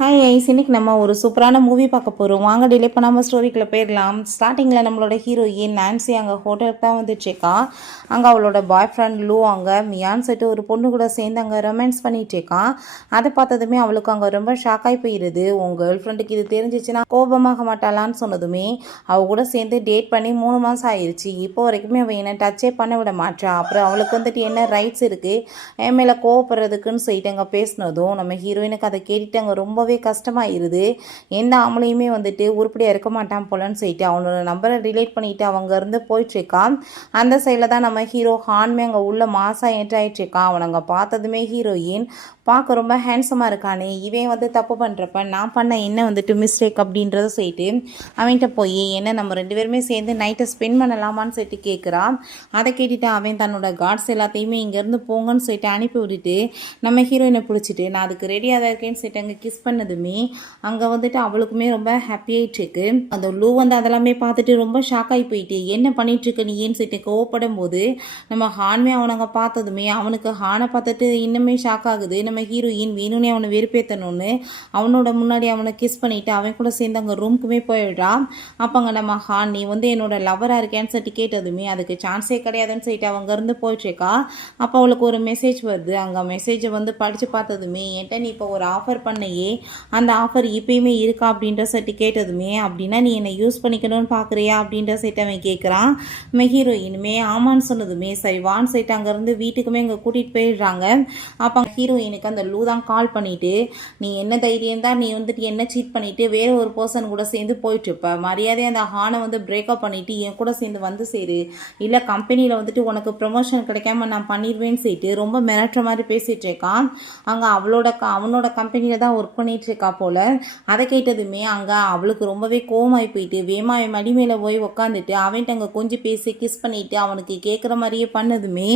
Hi ice, இன்னைக்கு நம்ம ஒரு சூப்பரான மூவி பார்க்க போகிறோம். வாங்க டிலே பண்ணாமல் ஸ்டோரிக்குள்ளே போயிடலாம். ஸ்டார்டிங்கில் நம்மளோட ஹீரோயின் நான்சி அங்கே ஹோட்டலுக்கு தான் வந்துட்டுருக்கா. அங்கே அவளோட பாய் ஃப்ரெண்ட் லூ அங்கே மியான்னு சொல்லிட்டு ஒரு பொண்ணு கூட சேர்ந்து அங்கே ரொமான்ஸ் பண்ணிகிட்ருக்கான். அதை பார்த்ததுமே அவளுக்கு அங்கே ரொம்ப ஷாக்காகி போயிடுது. உங்கள் கேர்ள் ஃப்ரெண்டுக்கு இது தெரிஞ்சிச்சுன்னா கோபமாக மாட்டாளான்னு சொன்னதுமே அவள் கூட சேர்ந்து டேட் பண்ணி 3 மாதம் ஆயிடுச்சு. இப்போ வரைக்குமே அவள் என்னை டச்சே பண்ண விட மாட்டா. அப்புறம் அவளுக்கு வந்துட்டு என்ன ரைட்ஸ் இருக்குது என் மேலே கோவப்படுறதுக்குன்னு சொல்லிட்டு அங்கே பேசினதும் நம்ம ஹீரோயினுக்கு அதை கேட்டுட்டு அங்கே ரொம்பவே கஷ்டமாயிருது. எந்த ஆம்பளையுமே வந்துட்டு உருப்படியாக இருக்க மாட்டான் போலன்னு சொல்லிட்டு அவனோட நம்பரை ரிலேட் பண்ணிட்டு அவங்க இருந்து போயிட்டுருக்கான். அந்த சைடில் தான் நம்ம ஹீரோ ஹான்மே அங்கே உள்ள மாசா என்ட்ராயிட்ருக்கான். அவன் அங்கே பார்த்ததுமே ஹீரோயின் பார்க்க ரொம்ப ஹேண்ட்ஸமாக இருக்கானே, இவன் வந்து தப்பு பண்ணுறப்ப நான் பண்ண என்ன வந்துட்டு மிஸ்டேக் அப்படின்றத சொல்லிட்டு அவன்கிட்ட போய் என்ன நம்ம 2 பேருமே சேர்ந்து நைட்டை ஸ்பெண்ட் பண்ணலாமான்னு சொல்லிட்டு கேட்குறான். அதை கேட்டுட்டு அவன் தன்னோட கார்ட்ஸ் எல்லாத்தையுமே இங்கேருந்து போங்கன்னு சொல்லிட்டு அனுப்பி விட்டுட்டு நம்ம ஹீரோயினை பிடிச்சிட்டு நான் அதுக்கு ரெடியாக தான் இருக்கேன்னு சொல்லிட்டு அங்கே கிஸ் பண்ணதுமே அங்கே வந்துட்டு அவளுக்குமே ரொம்ப ஹாப்பியாயிட்டுருக்கு. அந்த லூ வந்து அதெல்லாமே பார்த்துட்டு ரொம்ப ஷாக் ஆகி போயிட்டு என்ன பண்ணிகிட்ருக்க நீ ஏன்னு சொல்லிட்டு கோவப்படும் போது நம்ம ஹான்மே அவனங்க பார்த்ததுமே அவனுக்கு ஹானை பார்த்துட்டு இன்னுமே ஷாக் ஆகுது. நம்ம ஹீரோயின் வேணும்னே அவனை வெறுப்பேற்றணும்னு அவனோட முன்னாடி அவனை கிஸ் பண்ணிவிட்டு அவன் கூட சேர்ந்து அங்கே ரூமுக்குமே போயிடுறான். அப்போங்க நம்ம ஹான் நீ வந்து என்னோட லவராக இருக்கேன்னு சொல்லிட்டு கேட்டதுமே அதுக்கு சான்ஸே கிடையாதுன்னு சொல்லிட்டு அவங்க இருந்து போயிட்டுருக்கா. அப்போ அவளுக்கு ஒரு மெசேஜ் வருது. அங்கே மெசேஜை வந்து படித்து பார்த்ததுமே என்கிட்ட நீ இப்போ ஒரு ஆஃபர் பண்ணையே அந்த ஆஃபர் இப்பயுமே இருக்கா அப்படின்ற சொல்லிட்டு கேட்டதுமே அப்படின்னா நீ என்னை யூஸ் பண்ணிக்கணும்னு பார்க்குறியா அப்படின்ற சொல்லிட்டு அவன் கேட்குறான். நம்ம ஹீரோயினுமே ஆமான்னு சொன்னதுமே சரி வான்னு சொல்லிட்டு அங்கேருந்து வீட்டுக்குமே இங்கே கூட்டிகிட்டு போயிடுறாங்க. அப்போ ஹீரோயினுக்கு அந்த லூ தான் கால் பண்ணிவிட்டு நீ என்ன தைரியம் தான் நீ வந்துட்டு என்ன சீட் பண்ணிவிட்டு வேறு ஒரு பர்சன் கூட சேர்ந்து போயிட்டுருப்ப மரியாதையாக அந்த ஹானை வந்து பிரேக்கப் பண்ணிவிட்டு என் கூட சேர்ந்து வந்து சேரு இல்லை கம்பெனியில் வந்துட்டு உனக்கு ப்ரொமோஷன் கிடைக்காம நான் பண்ணிடுவேன்னு சொல்லிட்டு ரொம்ப மிரட்டுற மாதிரி பேசிகிட்டு இருக்கான். அங்கே அவனோட கம்பெனியில் தான் ஒர்க் பண்ணிகிட்டு இருக்கா போல். அதை கேட்டதுமே அங்கே அவளுக்கு ரொம்பவே கோவமாகி போயிட்டு வேமா அவன் மடி மேலே போய் உக்காந்துட்டு அவன்கிட்ட அங்கே கொஞ்சம் பேசி கிஸ் பண்ணிவிட்டு அவனுக்கு கேட்குற மாதிரியே பண்ணதுமே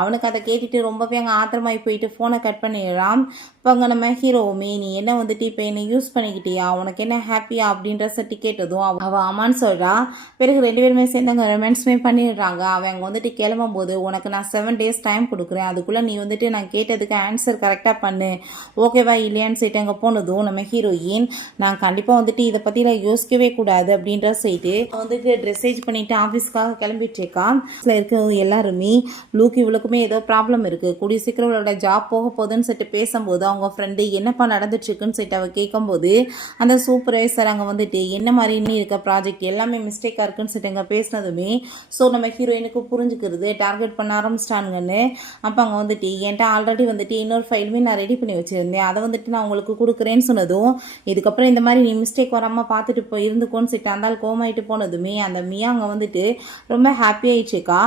அவனுக்கு அதை கேட்டுட்டு ரொம்பவே அங்கே ஆத்திரமாகி போயிட்டு ஃபோனை கட் பண்ணிடுறான். இப்போ அங்கே நம்ம ஹீரோவுமே நீ என்ன வந்துட்டு இப்போ என்னை யூஸ் பண்ணிக்கிட்டியா உனக்கு என்ன ஹாப்பியா அப்படின்ற சட்டி கேட்டதும் அவள் ஆமான்னு சொல்கிறா. பிறகு 2 பேருமே சேர்ந்து அங்கே ரொமான்ஸுமே பண்ணிடுறாங்க. அவன் அங்கே வந்துட்டு கிளம்பும் போது உனக்கு நான் 7 days டைம் கொடுக்குறேன் அதுக்குள்ளே நீ வந்துட்டு நான் கேட்டதுக்கு ஆன்சர் கரெக்டாக பண்ணு ஓகேவா இல்லையான்னு சொல்லிட்டு அங்கே போனதும் நம்ம ஹீரோயின் நான் கண்டிப்பாக வந்துட்டு இதை பற்றிலாம் யோசிக்கவே கூடாது அப்படின்ற சொல்லிட்டு வந்துட்டு ட்ரெஸ்ஸேஜ் பண்ணிவிட்டு ஆஃபீஸ்க்காக கிளம்பிட்டு இருக்கான். இருக்க எல்லாருமே லூக்கு இவளுக்குமே ஏதோ ப்ராப்ளம் இருக்குது கூடிய சீக்கிரம் இவளோட ஜாப் போக போகுதுன்னு சொல்லிட்டு பேசும்போது அவங்க ஃப்ரெண்டு என்னப்பா நடந்துட்டுருக்குன்னு சொல்லிட்டு அவள் கேட்கும்போது அந்த சூப்பர்வைசர் அங்கே வந்துட்டு என்ன மாதிரி இருக்க ப்ராஜெக்ட் எல்லாமே மிஸ்டேக்காக இருக்குன்னு சொல்லிட்டு அங்கே பேசினதுமே ஸோ நம்ம ஹீரோயினுக்கு புரிஞ்சுக்கிறது டார்கெட் பண்ண ஆரம்பிச்சிட்டானுங்கன்னு. அப்போ அங்கே வந்துட்டு என்கிட்ட ஆல்ரெடி வந்துட்டு இன்னொரு ஃபைலுமே நான் ரெடி பண்ணி வச்சுருந்தேன் அதை வந்துட்டு நான் உங்களுக்கு கொடுக்குறேன்னு சொன்னதும் இதுக்கப்புறம் இந்த மாதிரி நீ மிஸ்டேக் வராமல் பார்த்துட்டு போய் இருந்துக்கோன்னு சொல்லிட்டு அந்தால் கோமாயிட்டு போனதுமே அந்த மியா அங்கே வந்துட்டு ரொம்ப ஹாப்பி ஆயிடுச்சுக்கா.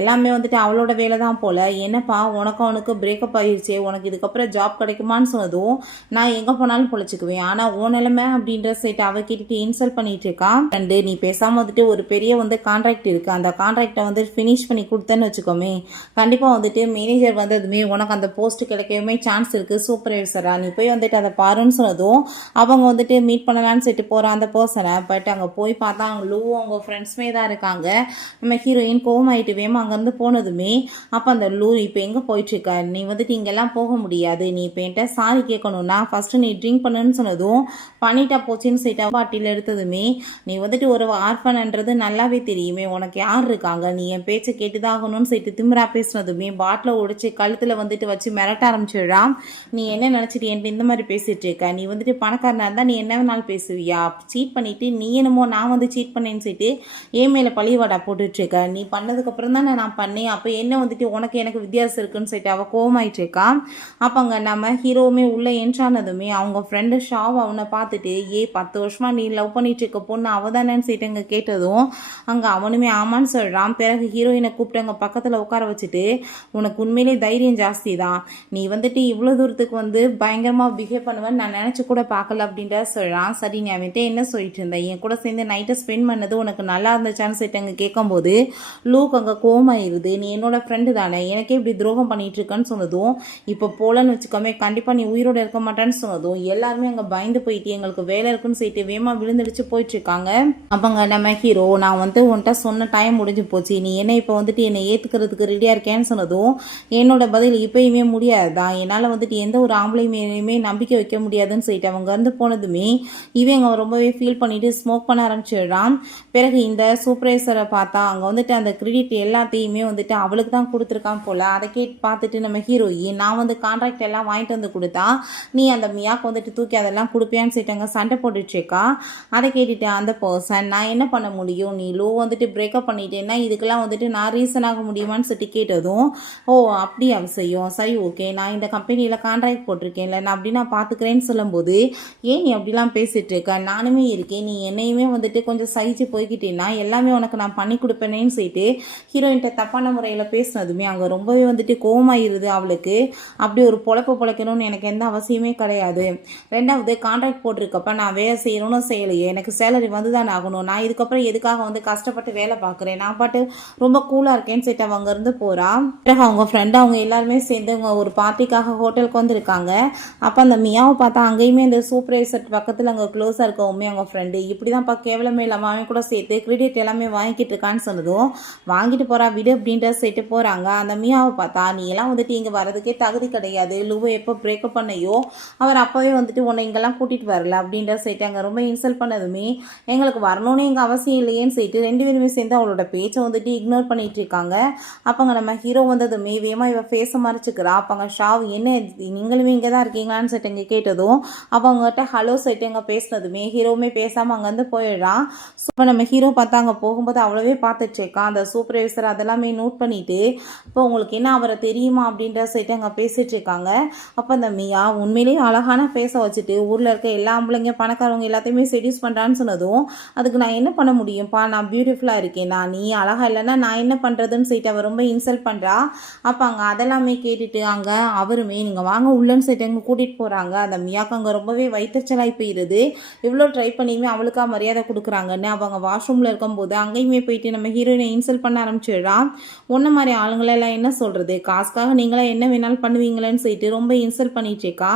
எல்லாமே வந்துட்டு அவளோட வேலை தான் போல். என்னப்பா உனக்கு பிரேக்கப் ஆயிடுச்சு உனக்கு இதுக்கப்புறம் ஜாப் கிடைக்குமான்னு சொன்னதும் நான் எங்கே போனாலும் பொழைச்சிக்குவேன் ஆனால் ஓ நிலைமை அப்படின்ற சைட்டை அவ கேட்டுட்டு இன்சல்ட் பண்ணிட்டு இருக்கான். ரெண்டு நீ பேசாமல் வந்துட்டு ஒரு பெரிய வந்து கான்ட்ராக்ட் இருக்குது அந்த கான்ட்ராக்டை வந்து ஃபினிஷ் பண்ணி கொடுத்தேன்னு வச்சுக்கோமே கண்டிப்பாக வந்துட்டு மேனேஜர் வந்ததுமே உனக்கு அந்த போஸ்ட் கிடைக்கவே சான்ஸ் இருக்குது சூப்பர்வைசரா நீ போய் வந்துட்டு அதை பாருன்னு சொன்னதும் அவங்க வந்துட்டு மீட் பண்ணலான்னு சொல்லிட்டு போகிற அந்த பர்சனை பட் அங்கே போய் பார்த்தா அவங்க லூ அவங்க ஃப்ரெண்ட்ஸுமே தான் இருக்காங்க. நம்ம ஹீரோயின் கோவமாயிட்டு வேமா அங்கேருந்து போனதுமே அப்போ அந்த லூ இப்போ எங்கே போயிட்டுருக்க நீ வந்துட்டு இங்கெல்லாம் போக முடியாது நீ இப்போ என்கிட்ட சாரி கேட்கணும்னா ஃபஸ்ட்டு நீ ட்ரிங்க் பண்ணுன்னு சொன்னதும் பண்ணிட்டா போச்சுன்னு சொல்லிட்டு பாட்டியில் எடுத்ததுமே நீ வந்துட்டு ஒரு ஆர்ஃபன்ன்றது நல்லாவே தெரியுமே உனக்கு யார் இருக்காங்க நீ என் பேச்சை கேட்டுதாகணும்னு சொல்லிட்டு திமிரா பேசினதுமே பாட்டில் உடைச்சி கழுத்தில் வந்துட்டு வச்சு மிரட்ட ஆரம்பிச்சிடுறான். நீ என்ன நினச்சிட்டு என்கிட்ட இந்த மாதிரி பேசிகிட்டு இருக்க நீ வந்துட்டு பணக்காரனாக இருந்தால் நீ என்ன வேணாலும் பேசுவியா சீட் பண்ணிவிட்டு நீ என்னமோ நான் வந்து சீட் பண்ணேன்னு சொல்லிட்டு ஏன் மேலே பழிவாடா போட்டுட்ருக்க நீ பண்ணதுக்கப்புறம் தான் நான் பண்ணேன் அப்போ என்ன வந்துட்டு உனக்கு எனக்கு வித்தியாசம் இருக்குன்னு சொல்லிட்டு அவள் கோவமாயிட்ருக்கான். அப்போ அங்கே நம்ம ஹீரோவுமே உள்ளே என்ட்ரானதுமே அவங்க ஃப்ரெண்டு ஷாவ் அவனை பார்த்துட்டு 10 வருஷமா நீ லவ் பண்ணிட்டு இருக்க பொண்ணு அவள் தானேன்னு சொல்லிட்டு அங்கே கேட்டதும் அங்கே அவனுமே ஆமான்னு சொல்கிறான். பிறகு ஹீரோயினை கூப்பிட்டு அங்கே பக்கத்தில் உட்கார வச்சுட்டு உனக்கு உண்மையிலே தைரியம் ஜாஸ்தி தான் நீ வந்துட்டு இவ்வளோ தூரத்துக்கு வந்து பயங்கரமாக பிஹேவ் பண்ணுவேன்னு நான் நினச்சி கூட பார்க்கல அப்படின்ற சொல்கிறான். சரி நீ அவன்கிட்ட என்ன சொல்லிட்டு இருந்தேன் என் கூட சேர்ந்து நைட்டை ஸ்பெண்ட் பண்ணது உனக்கு நல்லா இருந்துச்சான்னு சொல்லிட்டு அங்கே கேட்கும்போது லூக் அங்கே கோமாயிருது நீ என்னோட ஃப்ரெண்டு தானே எனக்கே இப்படி துரோகம் பண்ணிட்டு இருக்கேன்னு சொன்னதும் இப்போ போலன்னு வச்சுக்கோமே கண்டிப்பாக நீ உயிரோடு இருக்க மாட்டேன்னு சொன்னதும் எல்லாருமே அங்கே பயந்து போயிட்டு எங்களுக்கு வேலை இருக்குன்னு சொல்லிட்டு வேமா விழுந்துடுச்சு போயிட்டுருக்காங்க. அப்போங்க நம்ம ஹீரோ நான் வந்து உன்கிட்ட சொன்ன டைம் முடிஞ்சு போச்சு நீ என்ன இப்போ வந்துட்டு என்னை ஏற்றுக்கிறதுக்கு ரெடியாக இருக்கேன்னு சொன்னதும் என்னோட பதில் இப்போயுமே முடியாது தான் என்னால் வந்துட்டு எந்த ஒரு ஆம்பளை மேலேயுமே நம்பிக்கை வைக்க முடியாதுன்னு சொல்லிட்டு அவங்க இருந்து போனதுமே இவங்க ரொம்பவே ஃபீல் பண்ணிட்டு ஸ்மோக் பண்ண ஆரம்பிச்சிடுறான். பிறகு இந்த சூப்பர்வைசரை பார்த்தா அங்கே வந்துட்டு அந்த கிரெடிட் எல்லாத்தையுமே வந்துட்டு அவளுக்கு தான் கொடுத்துருக்கான் போல். அதை கேட்டு பார்த்துட்டு நம்ம ஹீரோயின் நான் வந்து கான்ட்ராக்ட் எல்லாம் வாங்கிட்டு வந்து கொடுத்தா நீ அந்த மியாக்கு வந்துட்டு தூக்கி அதெல்லாம் கொடுப்பியான்னு சொல்லிட்டாங்க சண்டை போட்டுட்ருக்கா. அதை கேட்டுட்டு அந்த பர்சன் நான் என்ன பண்ண முடியும், நீ லோ வந்துட்டு பிரேக்கப் பண்ணிட்டேன்னா இதுக்கெல்லாம் வந்துட்டு நான் ரீசன் ஆக முடியுமான்னு சொல்லிட்டு கேட்டதும் ஓ அப்படி அவசியம் சரி ஓகே நான் இந்த கம்பெனியில் கான்ட்ராக்ட் போட்டிருக்கேன்ல நான் அப்படி நான் பார்த்துக்கிறேன்னு சொல்லும்போது ஏன் நீ அப்படிலாம் பேசிகிட்டு இருக்க, நானுமே இருக்கேன், நீ என்னையுமே வந்துட்டு கொஞ்சம் சகிச்சு போய்கிட்டேன்னா எல்லாமே உனக்கு நான் பண்ணி கொடுப்பேனேன்னு சொல்லிட்டு ஹீரோயின்ட்ட தப்பான முறையில் பேசினதுமே அங்கே ரொம்பவே வந்துட்டு கோவமாயிருது அவளுக்கு. அப்படி ஒரு பொழப்பு பொழைக்கணும்னு எனக்கு எந்த அவசியமே கிடையாது. ரெண்டாவது கான்ட்ராக்ட் போட்டிருக்கப்ப நான் வேலை செய்யணும்னு செய்யலையே, எனக்கு சேலரி வந்து தான் ஆகணும், நான் இதுக்கப்புறம் எதுக்காக வந்து கஷ்டப்பட்டு வேலை பார்க்குறேன், நான் பாட்டு ரொம்ப கூலாக இருக்கேன்னு சொல்லிட்டு அவங்க இருந்து போகிறா. பிறகு அவங்க ஃப்ரெண்டு அவங்க எல்லாருமே சேர்ந்து அவங்க ஒரு பார்ட்டிக்காக ஹோட்டலுக்கு வந்துருக்காங்க. அப்போ அந்த மியாவை பார்த்தா அங்கேயுமே இந்த சூப்பர்வைசர் பக்கத்தில் அங்கே க்ளோஸாக இருக்கவுமே அவங்க ஃப்ரெண்டு இப்படி தான்ப்பா கேவலமே இல்லாமல் அவன் கூட சேர்த்து கிரெடிட் எல்லாமே வாங்கிட்டு இருக்கான்னு சொன்னதும் வாங்கிட்டு போகிறா விடு அப்படின்ற சேர்த்து போகிறாங்க. அந்த மியாவை பார்த்தா நீ எல்லாம் வந்துட்டு இங்கே வரதுக்கே தகுதி கிடையாது, லூவை எப்போ பிரேக்கப் பண்ணையோ அவர் அப்போவே வந்துட்டு உன்னை இங்கெல்லாம் கூட்டிகிட்டு வரல அப்படின்ற சேர்த்து அங்கே ரொம்ப இன்சல்ட் பண்ணதுமே எங்களுக்கு வரணும்னு எங்கள் அவசியம் இல்லையேன்னு சொல்லிட்டு ரெண்டு பேருமே சேர்ந்து அவளோட பேச்சை வந்துட்டு இக்னோர் பண்ணிட்டு இருக்காங்க. அப்போங்க நம்ம ஹீரோ வந்ததுமே வேமா இவ ஃபேஸை மறைச்சிக்கிறா. அப்போங்க ஷாவ் என்ன நீங்களுமே இங்கே தான் இருக்கீங்களான்னு சொல்லிட்டு இங்கே கேட்டதும் அவங்ககிட்ட ஹலோ சொல்லிட்டு எங்கே பேசினதுமே ஹீரோவுமே பேசாமல் அங்கேருந்து போயிடுறான். ஸோ இப்போ நம்ம ஹீரோ பார்த்தா அங்கே போகும்போது அவ்வளோவே பார்த்துட்ருக்கான். அந்த சூப்பர்வைசர் அதெல்லாமே நோட் பண்ணிவிட்டு இப்போ உங்களுக்கு என்ன அவரை தெரியுமா அப்படின்ற சொல்லிட்டு அங்கே பேசிகிட்டு இருக்காங்க. அப்போ அந்த மியா உண்மையிலேயே அழகான ஃபேஸை வச்சுட்டு ஊரில் இருக்க எல்லா ஆம்பளைங்க பணக்காரவங்க எல்லாத்தையுமே செடியூஸ் பண்ணுறான்னு சொன்னதும் அதுக்கு நான் என்ன பண்ண முடியும்ப்பா, நான் பியூட்டிஃபுல்லாக இருக்கேன், நான் நீ அழகாக இல்லைன்னா நான் என்ன பண்ணுறதுன்னு சொல்லிட்டு அவர் ரொம்ப இன்சல்ட் பண்ணுறா. அப்போ அங்கே அதெல்லாமே கேட்டுட்டு அங்கே அவருமே நீங்கள் வாங்க உள்ளன்னு சொல்லிட்டு அங்கே கூட்டிகிட்டு போகிறாங்க. அந்த மியாக்கு அங்கே ரொம்பவே வயிற்றுச்சலாகி போயிடுது. இவ்வளோ ட்ரை பண்ணியுமே அவளுக்காக மரியாதை கொடுக்குறாங்கன்னு அவங்க வாஷ்ரூமில் இருக்கும்போது அங்கேயுமே போயிட்டு நம்ம ஹீரோயினை இன்சல்ட் பண்ண ஆரம்பிச்சிடுறான். ஒன்றை மாதிரி ஆளுங்களெல்லாம் என்ன சொல்கிறது, காசுக்காக நீங்களே என்ன வேணாலும் பண்ணுவீங்களேன்னு சொல்லிட்டு ரொம்ப இன்சல்ட் பண்ணிட்டு இருக்கா.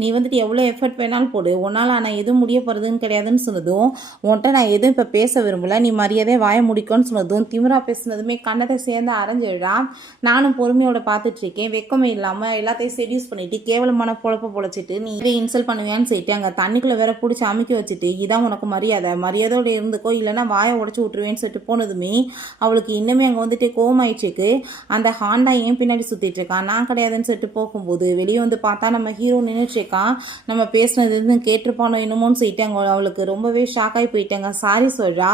நீ வந்துட்டு எவ்வளோ எஃபர்ட் வேணாலும் போடு, உன்னால் ஆனால் எதுவும் முடிய போகிறதுன்னு கிடையாதுன்னு சொன்னதும் உன்கிட்ட நான் எதுவும் இப்போ பேச விரும்பல, நீ மரியாதையை வாய முடிக்கும்னு சொன்னதும் திமிரா பேசுனதுமே கண்ணத்தை சேர்ந்து அரைஞ்சிடுறான். நானும் பொறுமையோட பார்த்துட்டு இருக்கேன், வெக்கமே இல்லாமல் எல்லாத்தையும் செடியூஸ் பண்ணிட்டு கேவலமான பொழப்ப பொழைச்சிட்டு நீ இதே இன்சல்ட் பண்ணுவியான்னு சொல்லிட்டு அங்கே தண்ணிக்குள்ளே வேற பிடிச்சி அமைக்க வச்சுட்டு இதான் உனக்கு மரியாதையோட இருந்துக்கோ இல்லைன்னா வாயை உடச்சி விட்டுருவேன்னு சொல்லிட்டு போனதுமே அவளுக்கு இன்னுமே அங்கே வந்துட்டு கோவமாயிடுச்சுக்கு. அந்த ஹாண்டா ஏன் பின்னாடி சுற்றிட்டு இருக்கான், நான் கிடையாதுன்னு சொல்லிட்டு போகும்போது வெளியே வந்து பார்த்தா நம்ம ஹீரோ நின்றுட்டுருக்கான். நம்ம பேசினது எதுவும் கேட்டிருப்பானோ என்னமோன்னு சொல்லிட்டு அங்கே அவளுக்கு ரொம்பவே ஷாக் ஆகி போயிட்டாங்க. சாரி சொல்கிறா.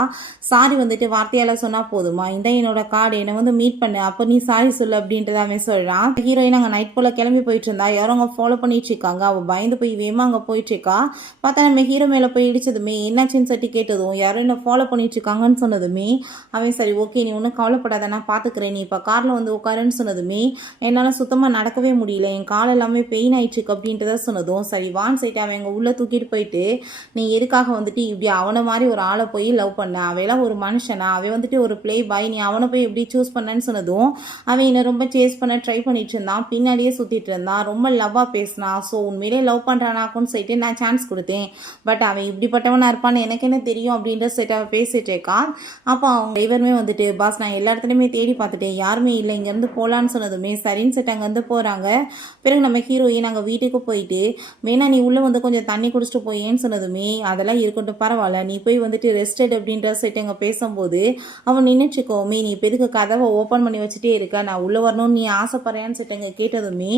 சாரி வந்துட்டு வார்த்தையால் சொன்னால் போதுமா, இந்த என்னோட கார்டு என்னை வந்து மீட் பண்ணு அப்போ நீ சாரி சொல்லு அப்படின்றத அவன் சொல்கிறான். ஹீரோயின் அங்கே நைட் போல் கிளம்பி போயிட்டு இருந்தா யாரும் அங்கே ஃபாலோ பண்ணிட்டு இருக்காங்க. அவள் பயந்து போய் வேமா அங்கே போயிட்டு இருக்கா. பார்த்தா நம்ம ஹீரோ மேலே போய் இடிச்சதுமே என்னாச்சுன்னு சொல்லி கேட்டதும் யாரும் என்ன ஃபாலோ பண்ணிட்டு இருக்காங்கன்னு சொன்னதுமே அவன் சரி ஓகே நீ ஒன்றும் கவலைப்படாத நான் பார்த்துக்கிறேன், நீ இப்போ காரில் வந்து உட்காருன்னு சொன்னதுமே என்னால் சுத்தமாக நடக்கவே முடியல, என் கால் எல்லாமே பெயின் ஆயிடுச்சுக்கு அப்படின்றத சொன்னதும் சரி வான்னு சொல்லிட்டு அவன் எங்கள் உள்ளே தூக்கிட்டு போயிட்டு நீ எதுக்காக வந்துட்டு இப்படி அவனை மாதிரி ஒரு ஆளை போய் லவ் பண்ண, அவையெல்லாம் ஒரு மனுஷனா, அவன் வந்துட்டு ஒரு ப்ளே பாய், நீ அவனை போய் எப்படி சூஸ் பண்ணன்னு சொன்னதும் அவன் என்னை ரொம்ப சேஸ் பண்ண ட்ரை பண்ணிட்டு இருந்தான், பின்னாடியே சுற்றிட்டு இருந்தான், ரொம்ப லவ்வாக பேசினான். ஸோ உண்மையிலே லவ் பண்ணுறானாக்குன்னு சொல்லிட்டு நான் சான்ஸ் கொடுத்தேன், பட் அவன் இப்படிப்பட்டவனாக இருப்பான்னு எனக்கு என்ன தெரியும் அப்படின்ற சொல்லிட்டு அவன் பேசிட்டு இருக்கான். அப்போ அவங்க டிரைவருமே வந்துட்டு பாஸ் நான் எல்லா இடத்துலையுமே தேடி பார்த்துட்டேன் யாருமே இல்லை, இங்கேருந்து போகலான்னு சொன்னதுமே சரின்னு சொல்லிட்டு அங்கேருந்து போகிறாங்க. பிறகு நம்ம ஹீரோயின் நாங்கள் வீட்டுக்கு போயிட்டு வேணா நீ உள்ளே வந்து கொஞ்சம் தண்ணி குடிச்சிட்டு போயேன்னு சொன்னதுமே அதெல்லாம் இருக்கட்டும் பரவாயில்ல நீ போய் வந்துட்டு ரெஸ்டட் அப்படின்ற சொல்லிட்டு அங்கே பேசும்போது அவன் நின்றுச்சுக்கோமே நீ இப்போ எதுக்கு கதவை ஓப்பன் பண்ணி வச்சுட்டே இருக்க, நான் உள்ளே வரணும்னு நீ ஆசைப்படுறேன்னு சொல்லிட்டு அங்கே கேட்டதுமே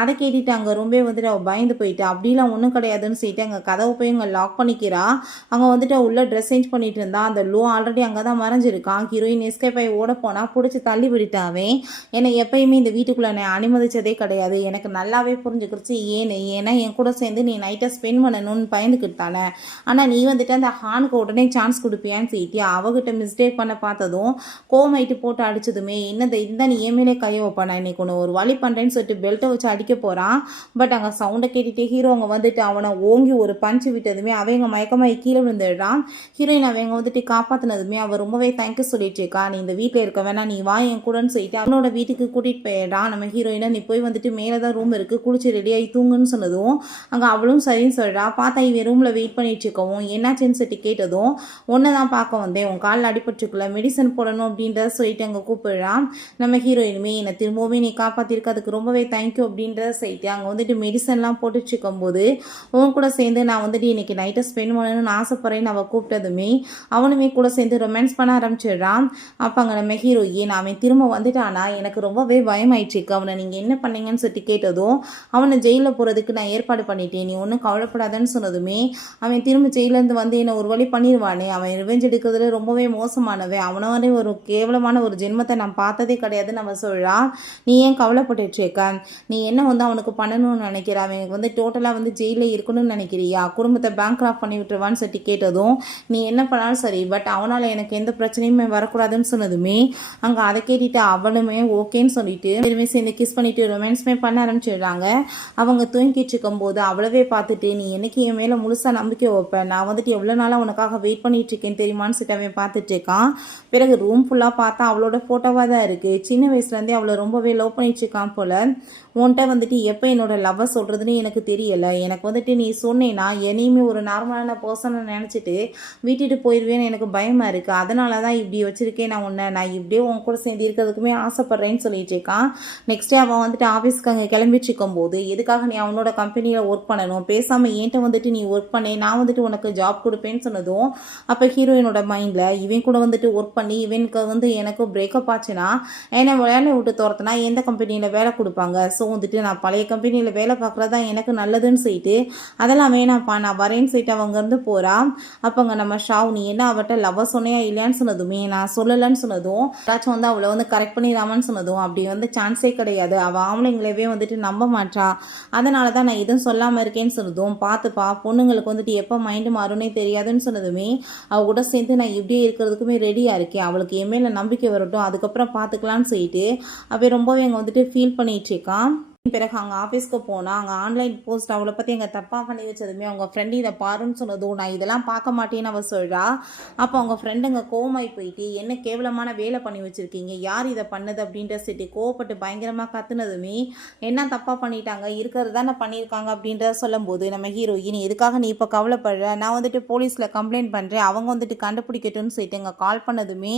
அதை கேட்டுட்டு அங்கே ரொம்ப வந்துட்டு அவள் பயந்து போயிட்டு அப்படிலாம் ஒன்றும் கிடையாதுன்னு சொல்லிட்டு அங்கே கதவை போய் அங்கே லாக் பண்ணிக்கிறா. அங்கே வந்துட்டு உள்ள ட்ரெஸ் சேஞ்ச் பண்ணிட்டு இருந்தா. அந்த லோ ஆல்ரெடி அங்கே தான் மறைஞ்சிருக்கான். ஹீரோயின் எஸ்கேப் ஆகி ஓட போனால் பிடிச்சி தள்ளி விட்டுட்டாவே. என்னை எப்பயுமே இந்த வீட்டுக்குள்ளே நான் அனுமதிச்சதே கிடையாது, எனக்கு நல்லாவே புரிஞ்சுக்கிடுச்சு ஏன்னா என் கூட சேர்ந்து நீ நைட்டை ஸ்பெண்ட் பண்ணணும்னு பயந்துக்கிட்டு தானே, ஆனால் நீ வந்துட்டு அந்த ஹானுக்கு உடனே சான்ஸ் கொடுப்பியான்னு சொல்லிட்டு அவகிட்ட மிஸ்டேக் பண்ண பார்த்ததும் கோமாயிட்டு போட்டு அடிச்சதுமே என்னது இந்த நீ ஏமேலே கையை வைப்பானா இன்னைக்கு ஒன்று ஒரு வழி பண்ணுறேன்னு சொல்லிட்டு பெல்ட்டை வச்சு அடிக்க போகிறான். பட் அங்கே சவுண்டை கேட்டுகிட்டே ஹீரோ அவங்க வந்துட்டு அவனை ஓங்கி ஒரு பஞ்சு விட்டதுமே அவங்க மயக்கமாகி கீழே விழுந்துடுறான். ஹீரோயின் அவங்க வந்துட்டு காப்பாற்றினதுமே அவள் ரொம்பவே தேங்க்யூ சொல்லிட்டு இருக்கா. நீ இந்த வீட்டில் இருக்க வேணா நீ வா என் கூடன்னு சொல்லிட்டு அவனோட வீட்டுக்கு கூட்டிகிட்டு போயிடான். நம்ம ஹீரோயினை நீ போய் வந்துட்டு மேலே தான் ரூம் இருக்குது குளிச்சு ரெடியாகி தூங்குன்னு சொன்னதும் அங்கே அவளும் சரின்னு சொல்கிறா. பார்த்தா இவன் ரூமில் வெயிட் பண்ணிட்டு இருக்கவும் என்னாச்சுன்னு சொல்லிட்டு கேட்டதும் ஒன்று தான் பார்க்க வந்தேன், உன் காலில் அடிபட்டுருக்குல மெடிசன் போடணும் அப்படின்றத சொல்லிட்டு அங்கே கூப்பிடுறான். நம்ம ஹீரோயினுமே என்னை திரும்பவுமே நீ காப்பாற்றிருக்க அதுக்கு ரொம்பவே தேங்க்யூ அப்படின்றத சொல்லிட்டு அங்கே வந்துட்டு மெடிசன்லாம் போட்டுச்சுக்க இருக்கும்போது உன் கூட சேர்ந்து நான் வந்துட்டு இன்னைக்கு நைட்டை ஸ்பெண்ட் பண்ணணும்னு ஆசைப்படுறேன்னு அவள் கூப்பிட்டதுமே அவனுமே கூட சேர்ந்து ரொமான்ஸ் பண்ண ஆரம்பிச்சிடுறான். அப்போ அங்கே நம்ம ஹீரோயின் அவன் திரும்ப வந்துட்டானா எனக்கு ரொம்பவே பயமாயிடுச்சுக்கு. அவனை நீங்கள் என்ன பண்ணீங்கன்னு சொல்லிட்டு கேட்டதும் அவனை ஜெயிலில் போகிறதுக்கு நான் ஏற்பாடு பண்ணிட்டேன், நீ ஒன்றும் கவலைப்படாதன்னு சொன்னதுமே அவன் திரும்ப ஜெயிலேருந்து வந்து என்னை ஒரு வழி பண்ணிடுவானே, அவன் ரிவெஞ்ச் எடுக்கிறதுல ரொம்பவே மோசமானவன், அவனை வந்து ஒரு கேவலமான ஒரு ஜென்மத்தை நான் பார்த்ததே கிடையாதுன்னு அவன் சொல்கிறான். நீ ஏன் கவலைப்பட்டுருச்சேக்கா, நீ என்ன வந்து அவனுக்கு பண்ணணும்னு நினைக்கிற, அவனுக்கு வந்து டோட்டலாக வந்து ஜெயிலில் இருக்கணும்னு நினைக்கிறியா, குடும்பத்தை பேங்க் ஆஃப் பண்ணி விட்டுருவான்னு சொல்லிட்டு கேட்டதும் நீ என்ன பண்ணாலும் சரி பட் அவனால் எனக்கு எந்த பிரச்சனையுமே வரக்கூடாதுன்னு சொன்னதுமே அங்கே அதை கேட்டுட்டு அவளுமே ஓகேன்னு சொல்லிட்டு திரும்பி சேர்ந்து கிஸ் பண்ணிட்டு ரொமான்ஸ்மே பண்ண ஆரம்பிச்சிடுறாங்க. அவங்க தூங்கிட்டு இருக்கும்போது அவ்வளவே பார்த்துட்டு நீ என்னைக்கு என் மேலே முழுசாக நம்பிக்கை வைப்பேன், நான் வந்துட்டு எவ்வளோ நாளாக உனக்காக வெயிட் பண்ணிட்டு இருக்கேன் தெரியுமான்னு சொல்லிட்டு அவன் பார்த்துட்டு இருக்கான். பிறகு ரூம் ஃபுல்லாக பார்த்தா அவளோட ஃபோட்டோவாக தான் இருக்குது. சின்ன வயசுலேருந்தே அவளை ரொம்பவே லவ் பண்ணிட்டு இருக்கான் போல். உன்கிட்ட வந்துட்டு எப்போ என்னோட லவ்வை சொல்கிறதுன்னு எனக்கு தெரியலை, எனக்கு வந்துட்டு நீ சொன்னேன்னா என்னையுமே ஒரு நார்மலான பர்சனை நினச்சிட்டு வீட்டுட்டு போயிடுவேன்னு எனக்கு பயமாக இருக்குது, அதனால தான் இப்படி வச்சுருக்கேன் நான் உன்னை, நான் இப்படியே உன் கூட சேர்ந்து இருக்கிறதுக்குமே ஆசைப்பட்றேன்னு சொல்லிட்டு இருக்கான். நெக்ஸ்ட் டே அவன் வந்துட்டு ஆஃபீஸ்க்கு அங்கே கிளம்பிட்டு இருக்கும்போது எதுக்காக நீ அவனோட கம்பெனியில் ஒர்க் பண்ணணும், பேசாமல் என்கிட்ட வந்துட்டு நீ ஒர்க் பண்ணி நான் வந்துட்டு உனக்கு ஜாப் கொடுப்பேன்னு சொன்னதும் அப்போ ஹீரோயினோட மைண்டில் இவன் கூட வந்துட்டு ஒர்க் பண்ணி இவனுக்கு வந்து எனக்கு பிரேக்கப் ஆச்சுன்னா என்னை வேலை விட்டு துரத்துனா எந்த கம்பெனியில் வேலை கொடுப்பாங்க, ஸோ வந்துட்டு நான் பழைய கம்பெனியில் வேலை பார்க்குறது தான் எனக்கு நல்லதுன்னு சொல்லிட்டு அதெல்லாம் வேணாம்ப்பா நான் வரேன்னு சொல்லிட்டு அவங்க இருந்து போகிறா. அப்போங்க நம்ம ஷாவ் நீ என்ன அவட்ட லவ் சொன்னையா இல்லையான்னு சொன்னதுமே நான் சொல்லலைன்னு சொன்னதும் ஏதாச்சும் வந்து அவளை வந்து கரெக்ட் பண்ணிடாமன்னு சொன்னதும் அப்படி வந்து சான்ஸே கிடையாது, அவள் ஆம்பளைங்களவே வந்துட்டு நம்ப மாட்டா, அதனால தான் நான் எதுவும் சொல்லாமல் இருக்கேன்னு சொன்னதும் பார்த்துப்பா பொண்ணுங்களுக்கு வந்துட்டு எப்போ மைண்டு மாறும்னே தெரியாதுன்னு சொன்னதுமே அவள் கூட சேர்ந்து நான் இப்படியே இருக்கிறதுக்குமே ரெடியாக இருக்கேன், அவளுக்கு என் மேலே நம்பிக்கை வரட்டும் அதுக்கப்புறம் பார்த்துக்கலான்னு சொல்லிட்டு அவள் ரொம்பவே அங்கே வந்துட்டு ஃபீல் பண்ணிட்டு இருக்கான். பிறகு அங்கே ஆஃபீஸ்க்கு போனால் அங்கே ஆன்லைன் போஸ்ட் அவளை பற்றி எங்கள் தப்பாக பண்ணி வச்சதுமே அவங்க ஃப்ரெண்டு இதை பாருன்னு சொன்னதும் நான் இதெல்லாம் பார்க்க மாட்டேன்னு அவள் சொல்கிறா. அப்போ அவங்க ஃப்ரெண்டுங்க கோவமாய் போயிட்டு என்ன கேவலமான வேலை பண்ணி வச்சுருக்கீங்க, யார் இதை பண்ணது அப்படின்ற சிட்டி கோவப்பட்டு பயங்கரமாக கத்துனதுமே என்ன தப்பாக பண்ணிட்டாங்க இருக்கிறது தானே பண்ணியிருக்காங்க அப்படின்றத சொல்லும்போது நம்ம ஹீரோயின் எதுக்காக நீ இப்போ கவலைப்படுற, நான் வந்துட்டு போலீஸில் கம்ப்ளைண்ட் பண்ணுறேன் அவங்க வந்துட்டு கண்டுபிடிக்கட்டும்னு சொல்லிட்டு அங்கே கால் பண்ணதுமே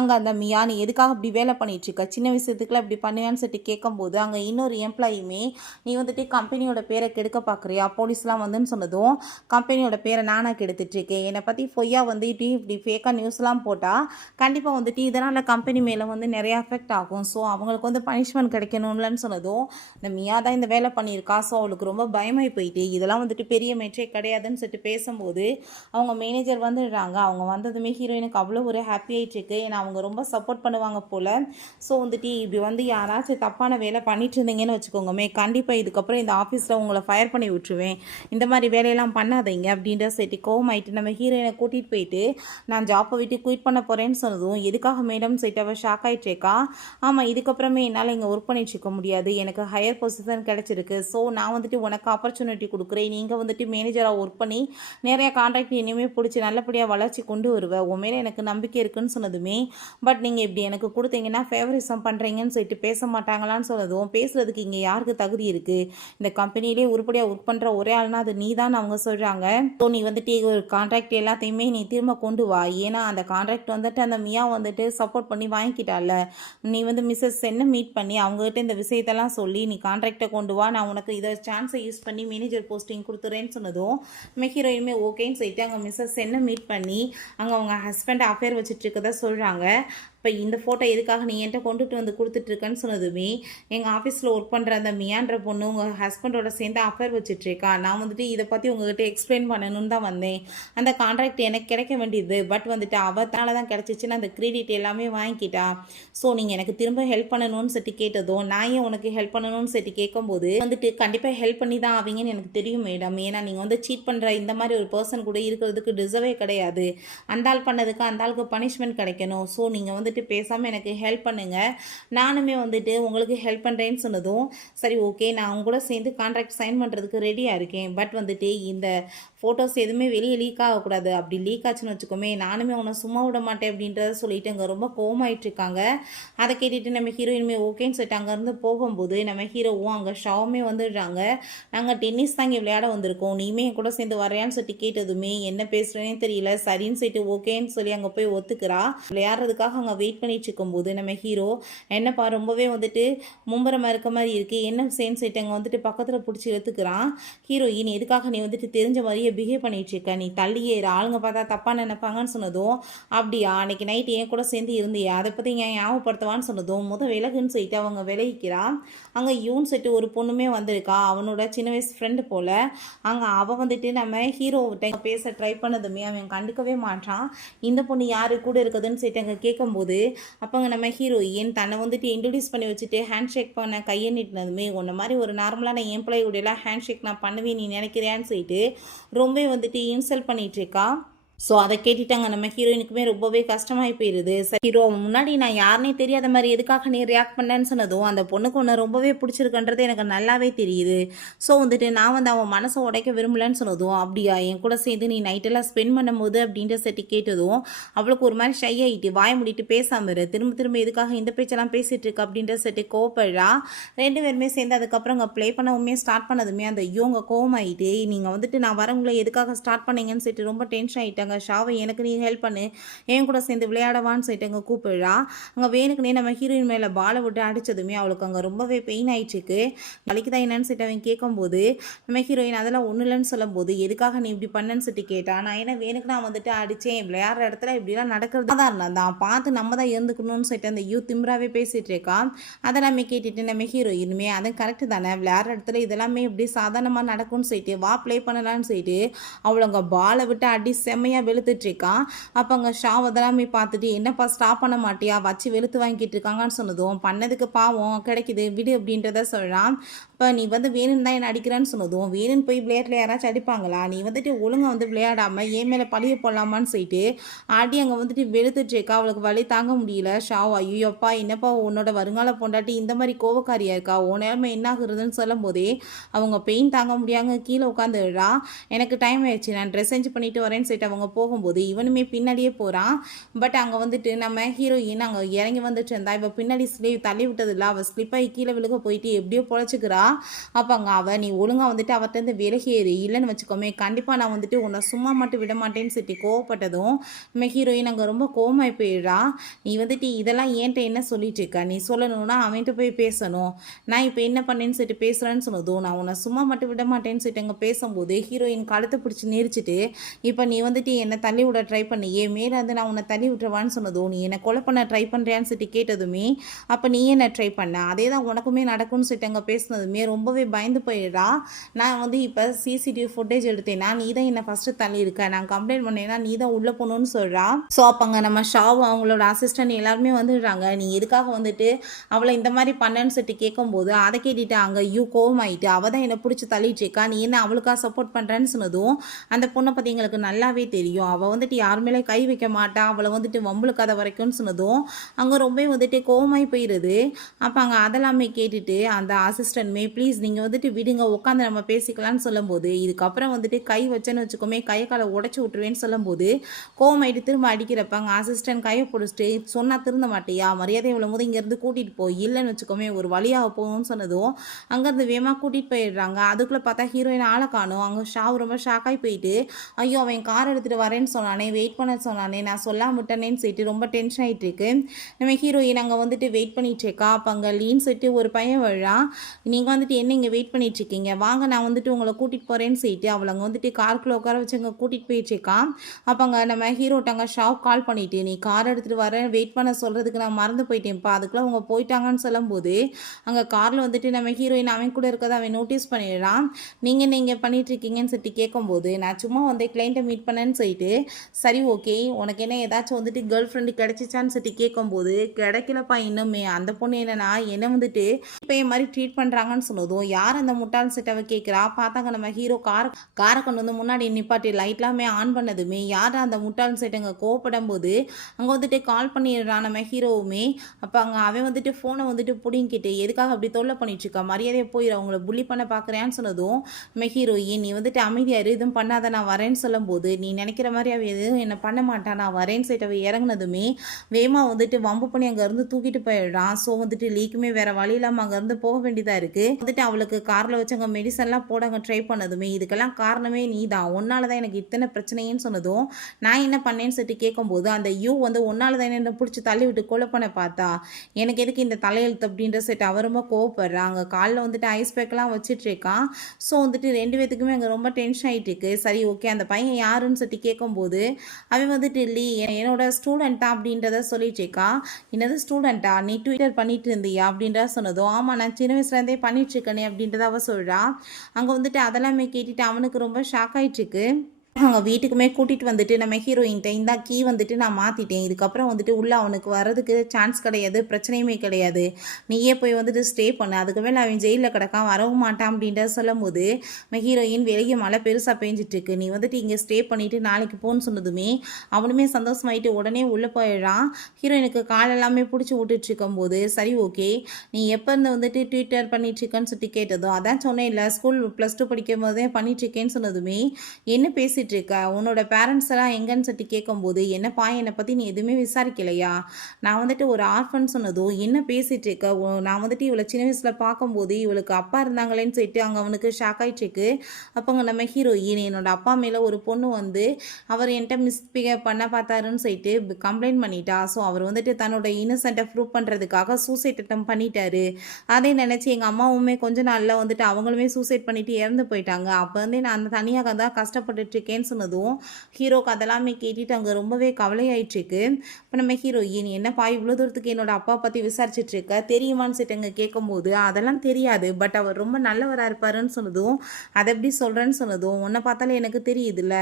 அங்கே அந்த மியா நீ எதுக்காக இப்படி வேலை பண்ணிட்டுருக்க, சின்ன விஷயத்துக்குலாம் இப்படி பண்ணுவேன்னு சொல்லிட்டு கேட்கும்போது அங்கே இன்னொரு நீ வந்துட்டு கம்பெனியோட பேரை கெடுக்க பார்க்குறியா போலீஸ்லாம் வந்துன்னு சொன்னதும் கம்பெனியோட பேரை நானாக கெடுத்துட்ருக்கேன், என்னை பற்றி பொய்யா வந்து இப்படி ஃபேக்காக நியூஸ்லாம் போட்டால் கண்டிப்பாக வந்துட்டு இதனால் கம்பெனி மேலே வந்து நிறைய அஃபெக்ட் ஆகும், ஸோ அவங்களுக்கு வந்து பனிஷ்மெண்ட் கிடைக்கணும்லன்னு சொன்னதும் இந்த மியா தான் இந்த வேலை பண்ணியிருக்கா, ஸோ அவளுக்கு ரொம்ப பயமாகி போயிட்டு இதெல்லாம் வந்துட்டு பெரிய மேட்ரே கிடையாதுன்னு சொல்லிட்டு பேசும்போது அவங்க மேனேஜர் வந்துடுறாங்க. அவங்க வந்ததுமே ஹீரோயினுக்கு அவ்வளோ ஒரு ஹாப்பி ஆகிட்டுருக்கு, ஏன்னா அவங்க ரொம்ப சப்போர்ட் பண்ணுவாங்க போல். ஸோ வந்துட்டு இப்படி வந்து யாராச்சும் தப்பான வேலை பண்ணிட்டு இருந்தீங்கன்னு வச்சுக்கோங்க கண்டிப்பாக இதுக்கப்புறம் இந்த ஆஃபீஸில் உங்களை ஃபயர் பண்ணி விட்டுருவேன், இந்த மாதிரி வேலையெல்லாம் பண்ணாதீங்க அப்படின்ற சரி கோவமாயிட்டு நம்ம ஹீரோயினை கூட்டிகிட்டு போயிட்டு நான் ஜாப்பை விட்டு குயிட் பண்ண போகிறேன்னு சொன்னதும் எதுக்காக மேடம் சைட்டு அவள் ஷாக் ஆகிட்டேக்கா. ஆமாம் இதுக்கப்புறமே என்னால் இங்கே ஒர்க் பண்ணிட்டு இருக்க முடியாது, எனக்கு ஹையர் பொசிஷன் கிடச்சிருக்கு, ஸோ நான் வந்துட்டு உனக்கு ஆப்பர்ச்சுனிட்டி கொடுக்குறேன், நீங்கள் வந்துட்டு மேனேஜராக ஒர்க் பண்ணி நிறைய கான்ட்ராக்ட் இனிமேல் பிடிச்சி நல்லபடியாக வளர்ச்சி கொண்டு வருவேன், உன் மேலே எனக்கு நம்பிக்கை இருக்குன்னு சொன்னதுமே பட் நீங்கள் இப்படி எனக்கு கொடுத்தீங்கன்னா ஃபேவரிசம் பண்ணுறீங்கன்னு சொல்லிட்டு பேச மாட்டாங்களான்னு சொன்னதும் பேசுகிறதுக்கு இங்கே யாருக்கு தகுதி இருக்குது, இந்த கம்பெனிலே உருப்படியாக ஒர்க் பண்ணுற ஒரே ஆள்னா அது நீ தான் அவங்க சொல்கிறாங்க, ஸோ நீ வந்துட்டு ஒரு கான்ட்ராக்ட் எல்லாத்தையுமே நீ திரும்ப கொண்டு வா, ஏன்னா அந்த கான்ட்ராக்ட் வந்துட்டு அந்த மியா வந்துட்டு சப்போர்ட் பண்ணி வாங்கிக்கிட்டால, நீ வந்து மிஸ்ஸஸ் சென்னை மீட் பண்ணி அவங்ககிட்ட இந்த விஷயத்தெல்லாம் சொல்லி நீ கான்ட்ராக்டை கொண்டு வா, நான் உனக்கு இதை சான்ஸை யூஸ் பண்ணி மேனேஜர் போஸ்டிங் கொடுத்துறேன்னு சொன்னதும் நம்ம ஹீரோயினுமே ஓகேன்னு சொல்லிட்டு அங்கே மிஸ்ஸஸ் சென்னை மீட் பண்ணி அங்கே அவங்க ஹஸ்பண்ட் அஃபேர் வச்சுட்டு இருக்கதா சொல்கிறாங்க. இப்போ இந்த ஃபோட்டோ எதுக்காக நீ என்கிட்ட கொண்டுட்டு வந்து கொடுத்துட்ருக்கன்னு சொன்னதுமே எங்கள் ஆஃபீஸில் ஒர்க் பண்ணுற அந்த மியான்ற பொண்ணு உங்கள் ஹஸ்பண்டோட சேர்ந்து அஃபேர் வச்சுட்ருக்கா, நான் வந்துட்டு இதை பற்றி உங்ககிட்ட எக்ஸ்பிளைன் பண்ணணும்னு தான் வந்தேன், அந்த கான்ட்ராக்ட் எனக்கு கிடைக்க வேண்டியது பட் வந்துட்டு அவத்தால தான் கிடச்சிச்சின்னு அந்த கிரெடிட் எல்லாமே வாங்கிக்கிட்டா, ஸோ நீங்கள் எனக்கு திரும்ப ஹெல்ப் பண்ணணும்னு சொல்லிட்டு கேட்டதும் நான் ஏன் உனக்கு ஹெல்ப் பண்ணணும்னு சொல்லிட்டு கேட்கும்போது வந்துட்டு கண்டிப்பாக ஹெல்ப் பண்ணி தான் ஆவீங்கன்னு எனக்கு தெரியும் மேடம், ஏன்னா நீங்கள் வந்து சீட் பண்ணுற இந்த மாதிரி ஒரு பர்சன் கூட இருக்கிறதுக்கு டிசர்வே கிடையாது, அந்த ஆள் பண்ணதுக்கு அந்த ஆளுக்கு பனிஷ்மெண்ட் கிடைக்கணும், ஸோ நீங்கள் வந்து பேசாமல் எனக்கு ஹெல்ப் பண்ணுங்க, நானுமே வந்துட்டு உங்களுக்கு ஹெல்ப் பண்ணுறேன்னு சொன்னதும் சரி ஓகே நான் உங்களோட சேர்ந்து கான்ட்ராக்ட் சைன் பண்ணுறதுக்கு ரெடியாக இருக்கேன், பட் வந்துட்டு இந்த ஃபோட்டோஸ் எதுவுமே வெளியே லீக் ஆகக்கூடாது, அப்படி லீக் ஆச்சுன்னு வச்சுக்கோமே நானுமே உன்னை சும்மா விட மாட்டேன் அப்படின்றத சொல்லிட்டு அங்கே ரொம்ப கோவமாயிட்டு இருக்காங்க. அதை கேட்டுட்டு நம்ம ஹீரோயினுமே ஓகேன்னு சொல்லிட்டு அங்கேருந்து போகும்போது நம்ம ஹீரோவும் அங்கே ஷாவுமே வந்துடுறாங்க. நாங்கள் டென்னிஸ் தாங்க விளையாட வந்திருக்கோம், நீமே என் கூட சேர்ந்து வரையான்னு சொல்லிட்டு கேட்டதுமே என்ன பேசுகிறேனே தெரியல, சரின்னு சொல்லிட்டு ஓகேன்னு சொல்லி அங்கே போய் ஒத்துக்கிறா. விளையாடுறதுக்காக அங்கே வெயிட் பண்ணிட்டு இருக்கும்போது நம்ம ஹீரோ என்னப்பா ரொம்பவே வந்துட்டு மும்பரமாக இருக்க மாதிரி இருக்குது என்ன சேம் சைட்டங்க வந்துட்டு பக்கத்தில் பிடிச்சி எடுத்துக்கிறான். ஹீரோயின் எதுக்காக நீ வந்துட்டு தெரிஞ்ச மாதிரியே பிஹேவ் பண்ணிட்டு இருக்க, நீ தள்ளியே ஆளுங்க பார்த்தா தப்பாக நினைப்பாங்கன்னு சொன்னதும் அப்படியா அன்னைக்கு நைட்டு என் கூட சேர்ந்து இருந்தியா அதை பற்றி ஏன் ஞாபகப்படுத்துவான்னு சொன்னதும் விலகுன்னு சொல்லிட்டு அவங்க விலகிக்கிறான். அங்கே யூன் செட்டு ஒரு பொண்ணுமே வந்திருக்கா, அவனோட சின்ன வயசு ஃப்ரெண்டு போல். அங்கே அவள் வந்துட்டு நம்ம ஹீரோவிட்ட பேச ட்ரை பண்ணதுமே அவன் கண்டுக்கவே மாட்டான். இந்த பொண்ணு யாரு கூட இருக்குதுன்னு சொல்லிட்டு அங்கே கேட்கும்போது அப்போங்க நம்ம ஹீரோயின் தன்னை வந்துட்டு இன்ட்ரடியூஸ் பண்ணி வச்சுட்டு ஹேண்ட் ஷேக் பண்ண கையை நீட்டினதுமே உன்ன மாதிரி ஒரு நார்மலான எம்ப்ளாயோடையெல்லாம் ஹேண்ட் ஷேக் நான் பண்ணுவேன் நீ நினைக்கிறியான்னு சொல்லிட்டு ரொம்ப வந்துட்டு இன்சல்ட் பண்ணிட்டு இருக்கா. ஸோ அதை கேட்டுட்டாங்க நம்ம ஹீரோயினுக்குமே ரொம்பவே கஷ்டமாகி போயிடுது. சரி ஹீரோ முன்னாடி நான் யாருனே தெரியாத மாதிரி எதுக்காக நீ ரியாக்ட் பண்ணேன்னு சொன்னதும் அந்த பொண்ணுக்கு ஒன்று ரொம்பவே பிடிச்சிருக்குன்றது எனக்கு நல்லாவே தெரியுது. ஸோ வந்துட்டு நான் வந்து அவன் மனசை உடைக்க விரும்பலன்னு சொன்னதும் அப்படியா என் கூட சேர்ந்து நீ நைட்டெல்லாம் ஸ்பெண்ட் பண்ணும்போது அப்படின்ற செட்டு கேட்டதும் அவளுக்கு ஒரு மாதிரி ஷை ஆகிட்டு வாய முடிட்டு பேசாம இரு, திரும்ப திரும்ப எதுக்காக இந்த பேச்செல்லாம் பேசிகிட்டு இருக்கு அப்படின்ற செட்டு கோவப்படுறா. ரெண்டு பேருமே சேர்ந்து அதுக்கப்புறம் அங்கே ப்ளே பண்ணவுமே ஸ்டார்ட் பண்ணதுமே அந்த இவங்க கோவமாயிட்டு நீங்கள் வந்துட்டு நான் வரவங்களை எதுக்காக ஸ்டார்ட் பண்ணீங்கன்னு சொல்லிட்டு ரொம்ப டென்ஷன் ஆகிட்டாங்க. ஷாவை எனக்கு நீ ஹெல்ப் பண்ணு என் கூட சேர்ந்து விளையாடவான்னு சொல்லிட்டு அங்கே கூப்பிடுறா. அங்கே வேணுக்குனே நம்ம ஹீரோயின் மேலே பாலை விட்டு அடித்ததுமே அவளுக்கு அங்கே ரொம்பவே பெயின் ஆயிடுச்சுக்கு. வலிக்குதான் என்னன்னு சொல்லிட்டு அவன் கேட்கும்போது நம்ம ஹீரோயின் அதெல்லாம் ஒன்றும் இல்லைன்னு சொல்லும்போது எதுக்காக நீ இப்படி பண்ணன்னு சொல்லிட்டு கேட்டா. நான் என்ன வேணுக்கு நான் வந்துட்டு அடித்தேன், விளையாடுற இடத்துல இப்படிலாம் நடக்கிறது தான் பார்த்து நம்ம தான் இருந்துக்கணும்னு சொல்லிட்டு அந்த திமிராவே பேசிகிட்டு இருக்கான். அதெல்லாமே கேட்டுட்டு நம்ம ஹீரோயினுமே அது கரெக்டு தானே, விளையாடுற இடத்துல இதெல்லாமே இப்படி சாதாரணமாக நடக்கும்னு சொல்லிட்டு வா ப்ளே பண்ணலான்னு சொல்லிட்டு அவளை அங்கே பாலை விட்டு அடி செம்மையாக வெளுத்துட்டு இருக்கான். அப்போ அங்கே ஷாவ் அதெல்லாமே பார்த்துட்டு என்னப்பா ஸ்டாப் பண்ண மாட்டியா வச்சு வெளுத்து வாங்கிட்டு இருக்காங்கன்னு சொன்னதும் பண்ணதுக்கு பாவம் கிடைக்குது விடு அப்படின்றத சொல்கிறான். இப்போ நீ வந்து வேணும்னு தான் என்ன அடிக்கிறேன்னு சொன்னதும் வேணும்னு போய் விளையாட்டில் யாராச்சும் அடிப்பாங்களா, நீ வந்துட்டு ஒழுங்காக வந்து விளையாடாமல் ஏன் மேலே பழிய போடலாமான்னு சொல்லிட்டு ஆடி அங்கே வந்துட்டு வெளுத்துட்டு இருக்கா. அவளுக்கு வலி தாங்க முடியல. ஷாவ் ஐயோப்பா என்னப்பா உன்னோட வருங்கால பொண்டாட்டி இந்த மாதிரி கோவக்காரியா இருக்கா, ஓ நேரமே என்ன ஆகுறதுன்னு சொல்லும் போதே அவங்க பெயின் தாங்க முடியாங்க கீழே உட்காந்துடுறா. எனக்கு டைம் ஆயிடுச்சு நான் ட்ரெஸ் சேஞ்ச் பண்ணிட்டு வரேன்னு சொல்லிட்டு அவங்க போகும்போது இவனுமே பின்னாடியே போகிறான். பட் அங்கே வந்துட்டு நம்ம ஹீரோயின் அங்கே இறங்கி வந்துட்டு இருந்தா. இப்போ பின்னாடி ஸ்லீவ் தள்ளி விட்டது இல்லை, அவள் ஸ்லிப்பாகி கீழே விழுக போயிட்டு எப்படியோ பொழைச்சிக்கிறா. அப்போ அங்கே அவள் நீ ஒழுங்காக வந்துட்டு அவர்கிட்ட விலகேறி இல்லைன்னு வச்சுக்கோமே கண்டிப்பாக நான் வந்துட்டு உன்னை சும்மா மட்டும் விட மாட்டேன்னு சொல்லி கோவப்பட்டதும் நம்ம ஹீரோயின் அங்கே ரொம்ப கோவமாகி போயிடுறா. நீ வந்துட்டு இதெல்லாம் ஏன்ட்ட என்ன சொல்லிட்டு இருக்க, நீ சொல்லணும்னா அவன்கிட்ட போய் பேசணும், நான் இப்போ என்ன பண்ணேன்னு சொல்லிட்டு பேசுகிறேன்னு சொன்னதும் நான் உன்னை சும்மா மட்டும் விட மாட்டேன்னு சொல்லிட்டு அங்கே பேசும்போது ஹீரோயின் கழுத்தை பிடிச்சி நெரிச்சிட்டு இப்போ நீ வந்துட்டு என்னை தள்ளி விட ட்ரை பண்ணியே மேலே வந்து நான் உன்னை தள்ளி விட்டுருவான்னு சொன்னதும் நீ என்னை கொலை பண்ண ட்ரை பண்ணுறியான்னு சொல்லிட்டு கேட்டதுமே அப்போ நீ என்ன ட்ரை பண்ண அதே தான் உனக்குமே நடக்கும்னு சொல்லிட்டு அங்கே பேசினதுமே ரொம்பவே பயந்து போயிடுறா. நான் வந்து இப்போ சிசிடிவி ஃபுட்டேஜ் எடுத்தேன்னா நீ தான் என்னை ஃபஸ்ட்டு தள்ளியிருக்க, நான் கம்ப்ளைண்ட் பண்ணேன்னா நீ தான் உள்ளே போகணுன்னு சொல்கிறா. ஸோ அப்போ அங்கே நம்ம ஷாவும் அவங்களோட அசிஸ்டன்ட் எல்லாருமே வந்துடுறாங்க. நீ எதுக்காக வந்துட்டு அவளை இந்த மாதிரி பண்ணேன்னு சொல்லிட்டு கேட்கும்போது அதை கேட்டுட்டு அங்கே கோவமாயிட்டு அவள் தான் என்னை பிடிச்சி தள்ளிட்டு இருக்கா, நீ என்ன அவளுக்காக சப்போர்ட் பண்ணுறேன்னு சொன்னதும் அந்த பொண்ணை பற்றி எங்களுக்கு நல்லாவே தெரியும், அவள் வந்துட்டு யார் மேலே கை வைக்க மாட்டா, அவளை வந்துட்டு வம்புழுக்காத வரைக்கும்னு சொன்னதும் அங்கே ரொம்ப வந்துட்டு கோவமாய் போயிடுது. அப்போ அங்கே அதெல்லாமே கேட்டுட்டு அந்த அசிஸ்டன்ட்மே ப்ளீஸ் நீங்கள் வந்துட்டு விடுங்க உட்காந்து நம்ம பேசிக்கலான்னு சொல்லும்போது இதுக்கப்புறம் வந்துட்டு கை வச்சேன்னு வச்சுக்கோமே கையை காலை உடச்சி விட்டுருவேன்னு சொல்லும்போது கோவமாயிட்டு திரும்ப அடிக்கிறப்ப அங்கே அசிஸ்டன்ட் கையை பிடிச்சிட்டு சொன்னால் திருந்த மாட்டியா, மரியாதை இவ்வளோ போது இங்கேருந்து கூட்டிகிட்டு போய் இல்லைன்னு வச்சுக்கோமே ஒரு வழியாக போகும்னு சொன்னதும் அங்கேருந்து வேகமாக கூட்டிகிட்டு போயிடுறாங்க. அதுக்குள்ளே பார்த்தா ஹீரோயின் ஆளை காணும். அங்கே ஷாவ் ரொம்ப ஷாக்காகி போயிட்டு ஐயோ அவன் கார் எடுத்துகிட்டு வரேன்னு சொன்னானே வெயிட் பண்ண சொன்னானே நான் சொல்லாம விட்டனேன்னு சொல்லிட்டு ரொம்ப டென்ஷன் ஆகிட்டு இருக்கு. நம்ம ஹீரோயின் அங்கே வந்துட்டு வெயிட் பண்ணிட்டு இருக்கா. அப்போ அங்கே லீன்னு சொல்லிட்டு ஒரு பையன் விழான். நீங்கள் வந்துட்டு என்ன இங்கே வெயிட் பண்ணிட்டு இருக்கீங்க, வாங்க நான் வந்துட்டு உங்களை கூட்டிகிட்டு போகிறேன்னு சொல்லிட்டு அவளை அங்கே வந்துட்டு காருக்குள்ளே உட்கார வச்சு அங்கே கூட்டிகிட்டு போயிட்டு இருக்கான். அப்போ அங்கே நம்ம ஹீரோட்டாங்க ஷாப் கால் பண்ணிட்டு நீ கார் எடுத்துகிட்டு வரேன் வெயிட் பண்ண சொல்கிறதுக்கு நான் மறந்து போயிட்டேன்ப்பா, அதுக்குள்ளே அவங்க போயிட்டாங்கன்னு சொல்லும்போது அங்கே காரில் வந்துட்டு நம்ம ஹீரோயின் அவன் கூட இருக்கதை அவன் நோட்டீஸ் பண்ணிடுறான். நீங்கள் பண்ணிட்டு இருக்கீங்கன்னு சொல்லிட்டு கேட்கும்போது நான் சும்மா வந்து கிளைண்ட்டை மீட் பண்ணேன்னு சொல்லிட்டு சரி ஓகே உனக்கு என்ன ஏதாச்சும் வந்துட்டு கேர்ள் ஃப்ரெண்டு கிடைச்சிச்சான்னு சொல்லிட்டு கேட்கும்போது கிடைக்கலப்பா இன்னுமே, அந்த பொண்ணு என்னன்னா என்ன வந்துட்டு இப்போ என் மாதிரி ட்ரீட் பண்ணுறாங்கன்னு சொன்னதும் யார் அந்த முட்டாள் செட்டவை கேட்குறா. பார்த்தாங்க நம்ம ஹீரோ காரை கொண்டு வந்து முன்னாடி நிப்பாட்டி லைட்லாமே ஆன் பண்ணதுமே யார் அந்த முட்டாள் செட்டுங்க கோவப்படும் போது அங்கே வந்துட்டு கால் பண்ணிடுறான் நம்ம ஹீரோவுமே. அப்போ அங்கே அவன் வந்துட்டு ஃபோனை வந்துட்டு பிடிங்கிட்டு எதுக்காக அப்படி தொல்லை பண்ணிட்டு இருக்கா, மரியாதையை போயிடும் அவங்கள புள்ளி பண்ண பார்க்குறேன்னு சொன்னதும் நம்ம ஹீரோயின் நீ வந்துட்டு அமைதியாரு எதுவும் பண்ணாத நான் வரேன்னு சொல்லும்போது நீ நினைக்கிற மாதிரி அவ எதுவும் என்னை பண்ண மாட்டான் நான் வரேன்னு சொல்லிட்டு அவ இறங்குனதுமே வேமா வந்துட்டு வம்பு பண்ணி அங்கேருந்து தூக்கிட்டு போயிடுறான். ஸோ வந்துட்டு லீக்குமே வேறு வழி இல்லாமல் அங்கேருந்து அங்கேருந்து போக வேண்டியதாக இருக்குது. வந்துட்டு அவளுக்கு காரில் வச்சு அங்கே மெடிசன்லாம் போட அங்கே ட்ரை பண்ணதுமே இதுக்கெல்லாம் காரணமே நீ தான், உன்னால தான் எனக்கு இத்தனை பிரச்சனைன்னு சொன்னதும் நான் என்ன பண்ணேன்னு சொல்லிட்டு கேட்கும்போது அந்த வந்து உன்னால தான் என்ன பிடிச்சி தள்ளி விட்டு கொலை பண்ண பார்த்தா, எனக்கு எதுக்கு இந்த தலையெழுத்து அப்படின்ற செட் அவ ரொம்ப கோவப்படுறா. அங்கே காலில் வந்துட்டு ஐஸ் பேக்கெல்லாம் வச்சுட்டு இருக்கான். ஸோ வந்துட்டு 2 பேத்துக்குமே அங்கே ரொம்ப டென்ஷன் ஆகிட்டு இருக்கு. சரி ஓகே அந்த பையன் யாருன்னு சொல்லிட்டு கேட்கும்போது அவன் வந்துட்டு இல்லை என்னோட ஸ்டூடெண்ட் தான் அப்படின்றத சொல்லிட்டு இருக்கா. என்னது ஸ்டூடெண்ட்டா, நீ ட்விட்டர் பண்ணிட்டு இருந்தியா அப்படின்றத சொன்னதும் ஆமாம் நான் சின்ன வயசுலேருந்தே பண்ணிட்டு இருக்கேனே அப்படின்றத அவ சொல்கிறா. அங்கே வந்துட்டு அதெல்லாமே கேட்டுட்டு அவனுக்கு ரொம்ப ஷாக் ஆகிட்டு இருக்கு. அவங்க வீட்டுக்குமே கூட்டிகிட்டு வந்துட்டு நம்ம ஹீரோயின்கிட்ட இந்த கீ வந்துட்டு நான் மாற்றிட்டேன், இதுக்கப்புறம் வந்துட்டு உள்ளே அவனுக்கு வர்றதுக்கு சான்ஸ் கிடையாது, பிரச்சனையுமே கிடையாது, நீயே போய் வந்துட்டு ஸ்டே பண்ணு, அதுக்கு மேலே அவன் ஜெயிலில் கிடக்கான் வரவும் மாட்டான் அப்படின்ற சொல்லும் போது நம்ம ஹீரோயின் வெளியே மழை பெருசாக பெஞ்சிட்ருக்கு, நீ வந்துட்டு இங்கே ஸ்டே பண்ணிவிட்டு நாளைக்கு போன்னு சொன்னதுமே அவனுமே சந்தோஷமாயிட்டு உடனே உள்ளே போயிடுறான். ஹீரோயினுக்கு காலெல்லாமே பிடிச்சி விட்டுட்டு இருக்கும்போது சரி ஓகே நீ எப்போ இருந்து வந்துட்டு ட்விட்டர் பண்ணிட்டுருக்கேன்னு சொல்லி கேட்டதும் அதான் சொன்னேன் இல்லை ஸ்கூல் +2 படிக்கும் போதே பண்ணிட்டுருக்கேன்னு சொன்னதுமே என்ன பேசிட்டு இருக்க, உன்னோட பேரண்ட்ஸ் எல்லாம் எங்கன்னு சொல்லி கேட்கும்போது என்னப்பா என்னை பற்றி நீ எதுவுமே விசாரிக்கலையா, நான் வந்துட்டு ஒரு ஆர்ஃபன் சொன்னதும் என்ன பேசிட்டு இருக்க, நான் வந்துட்டு இவளை சின்ன வயசில் பார்க்கும்போது இவளுக்கு அப்பா இருந்தாங்களேன்னு சொல்லிட்டு அங்கே அவனுக்கு ஷாக் ஆகிட்டு இருக்கு. அப்போங்க நம்ம ஹீரோயின் என்னோட அப்பா மேலே ஒரு பொண்ணு வந்து அவர் என்கிட்ட மிஸ்பிஹேவ் பண்ண பார்த்தாருன்னு சொல்லிட்டு கம்ப்ளைண்ட் பண்ணிட்டா. ஸோ அவர் வந்துட்டு தன்னோட இன்னசென்ட்டை ப்ரூவ் பண்ணுறதுக்காக சூசைட் அட்டம் பண்ணிட்டாரு. அதை நினச்சி எங்கள் அம்மாவுமே கொஞ்ச நாளில் வந்துட்டு அவங்களுமே சூசைட் பண்ணிட்டு இறந்து போயிட்டாங்க. அப்போ வந்து நான் அந்த தனியாக தான் கஷ்டப்பட்டுட்டு இருக்கேன்னு சொன்னதும் ஹீரோக்கு அதெல்லாமே கேட்டுட்டு அங்கே ரொம்பவே கவலையாயிட்டுருக்கு. இப்போ நம்ம ஹீரோயின் என்னப்பா இவ்வளோ தூரத்துக்கு என்னோட அப்பா பற்றி விசாரிச்சுட்டு இருக்க, தெரியுமான்னு சொல்லிட்டு அங்கே கேட்கும்போது அதெல்லாம் தெரியாது, பட் அவர் ரொம்ப நல்லவராக இருப்பாருன்னு சொன்னதும் அதை எப்படி சொல்கிறேன்னு சொன்னதும் உன்னை பார்த்தாலே எனக்கு தெரியுதுல்ல,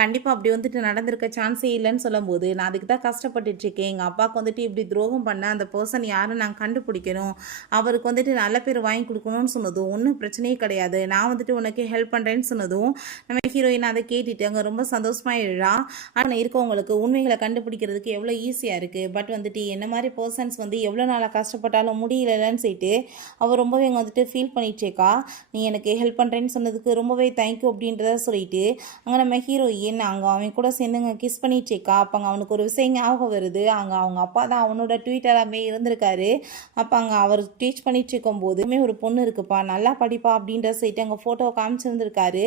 கண்டிப்பாக அப்படி வந்துட்டு நடந்திருக்க சான்ஸே இல்லைன்னு சொல்லும்போது நான் அதுக்கு தான் கஷ்டப்பட்டுட்டு இருக்கேன், எங்கள் அப்பாவுக்கு வந்துட்டு இப்படி துரோகம் பண்ண அந்த பர்சன் யாரும் நான் கண்டுபிடிக்கணும், அவருக்கு வந்துட்டு நல்ல பேர் வாங்கி கொடுக்கணும்னு சொன்னதும் ஒன்றும் பிரச்சனையே கிடையாது, நான் வந்துட்டு உனக்கு ஹெல்ப் பண்ணுறேன்னு சொன்னதும் நம்ம ஹீரோயின் அதை கேட்டுட்டு அங்கே ரொம்ப சந்தோஷமாயிடுறா. ஆனால் இருக்கவங்களுக்கு உண்மைகளை கண்டுபிடிக்கிறதுக்கு எவ்வளோ ஈஸியாக இருக்குது, பட் வந்துட்டு என்ன மாதிரி பர்சன்ஸ் வந்து எவ்வளோ நாளாக கஷ்டப்பட்டாலும் முடியலன்னு சொல்லிட்டு அவள் ரொம்பவே வந்துட்டு ஃபீல் பண்ணிகிட்ருக்கா. நீ எனக்கு ஹெல்ப் பண்ணுறேன்னு சொன்னதுக்கு ரொம்பவே தேங்க்யூ அப்படின்றத சொல்லிட்டு அங்கே நம்ம ஹீரோயின் அங்கே அவன் கூட சேர்ந்துங்க கிஸ் பண்ணிகிட்ருக்கா. அப்போ அங்கே அவனுக்கு ஒரு விஷயம் ஞாபகம் வருது, அங்கே அவங்க அப்பா தான் அவனோட ட்வீட்டராகவே இருந்திருக்காரு. அப்போ அங்கே அவர் டீச் பண்ணிட்டு இருக்கும்போதுமே ஒரு பொண்ணு இருக்குப்பா நல்லா படிப்பா அப்படின்ற சொல்லிட்டு அங்கே ஃபோட்டோ காமிச்சிருந்துருக்காரு.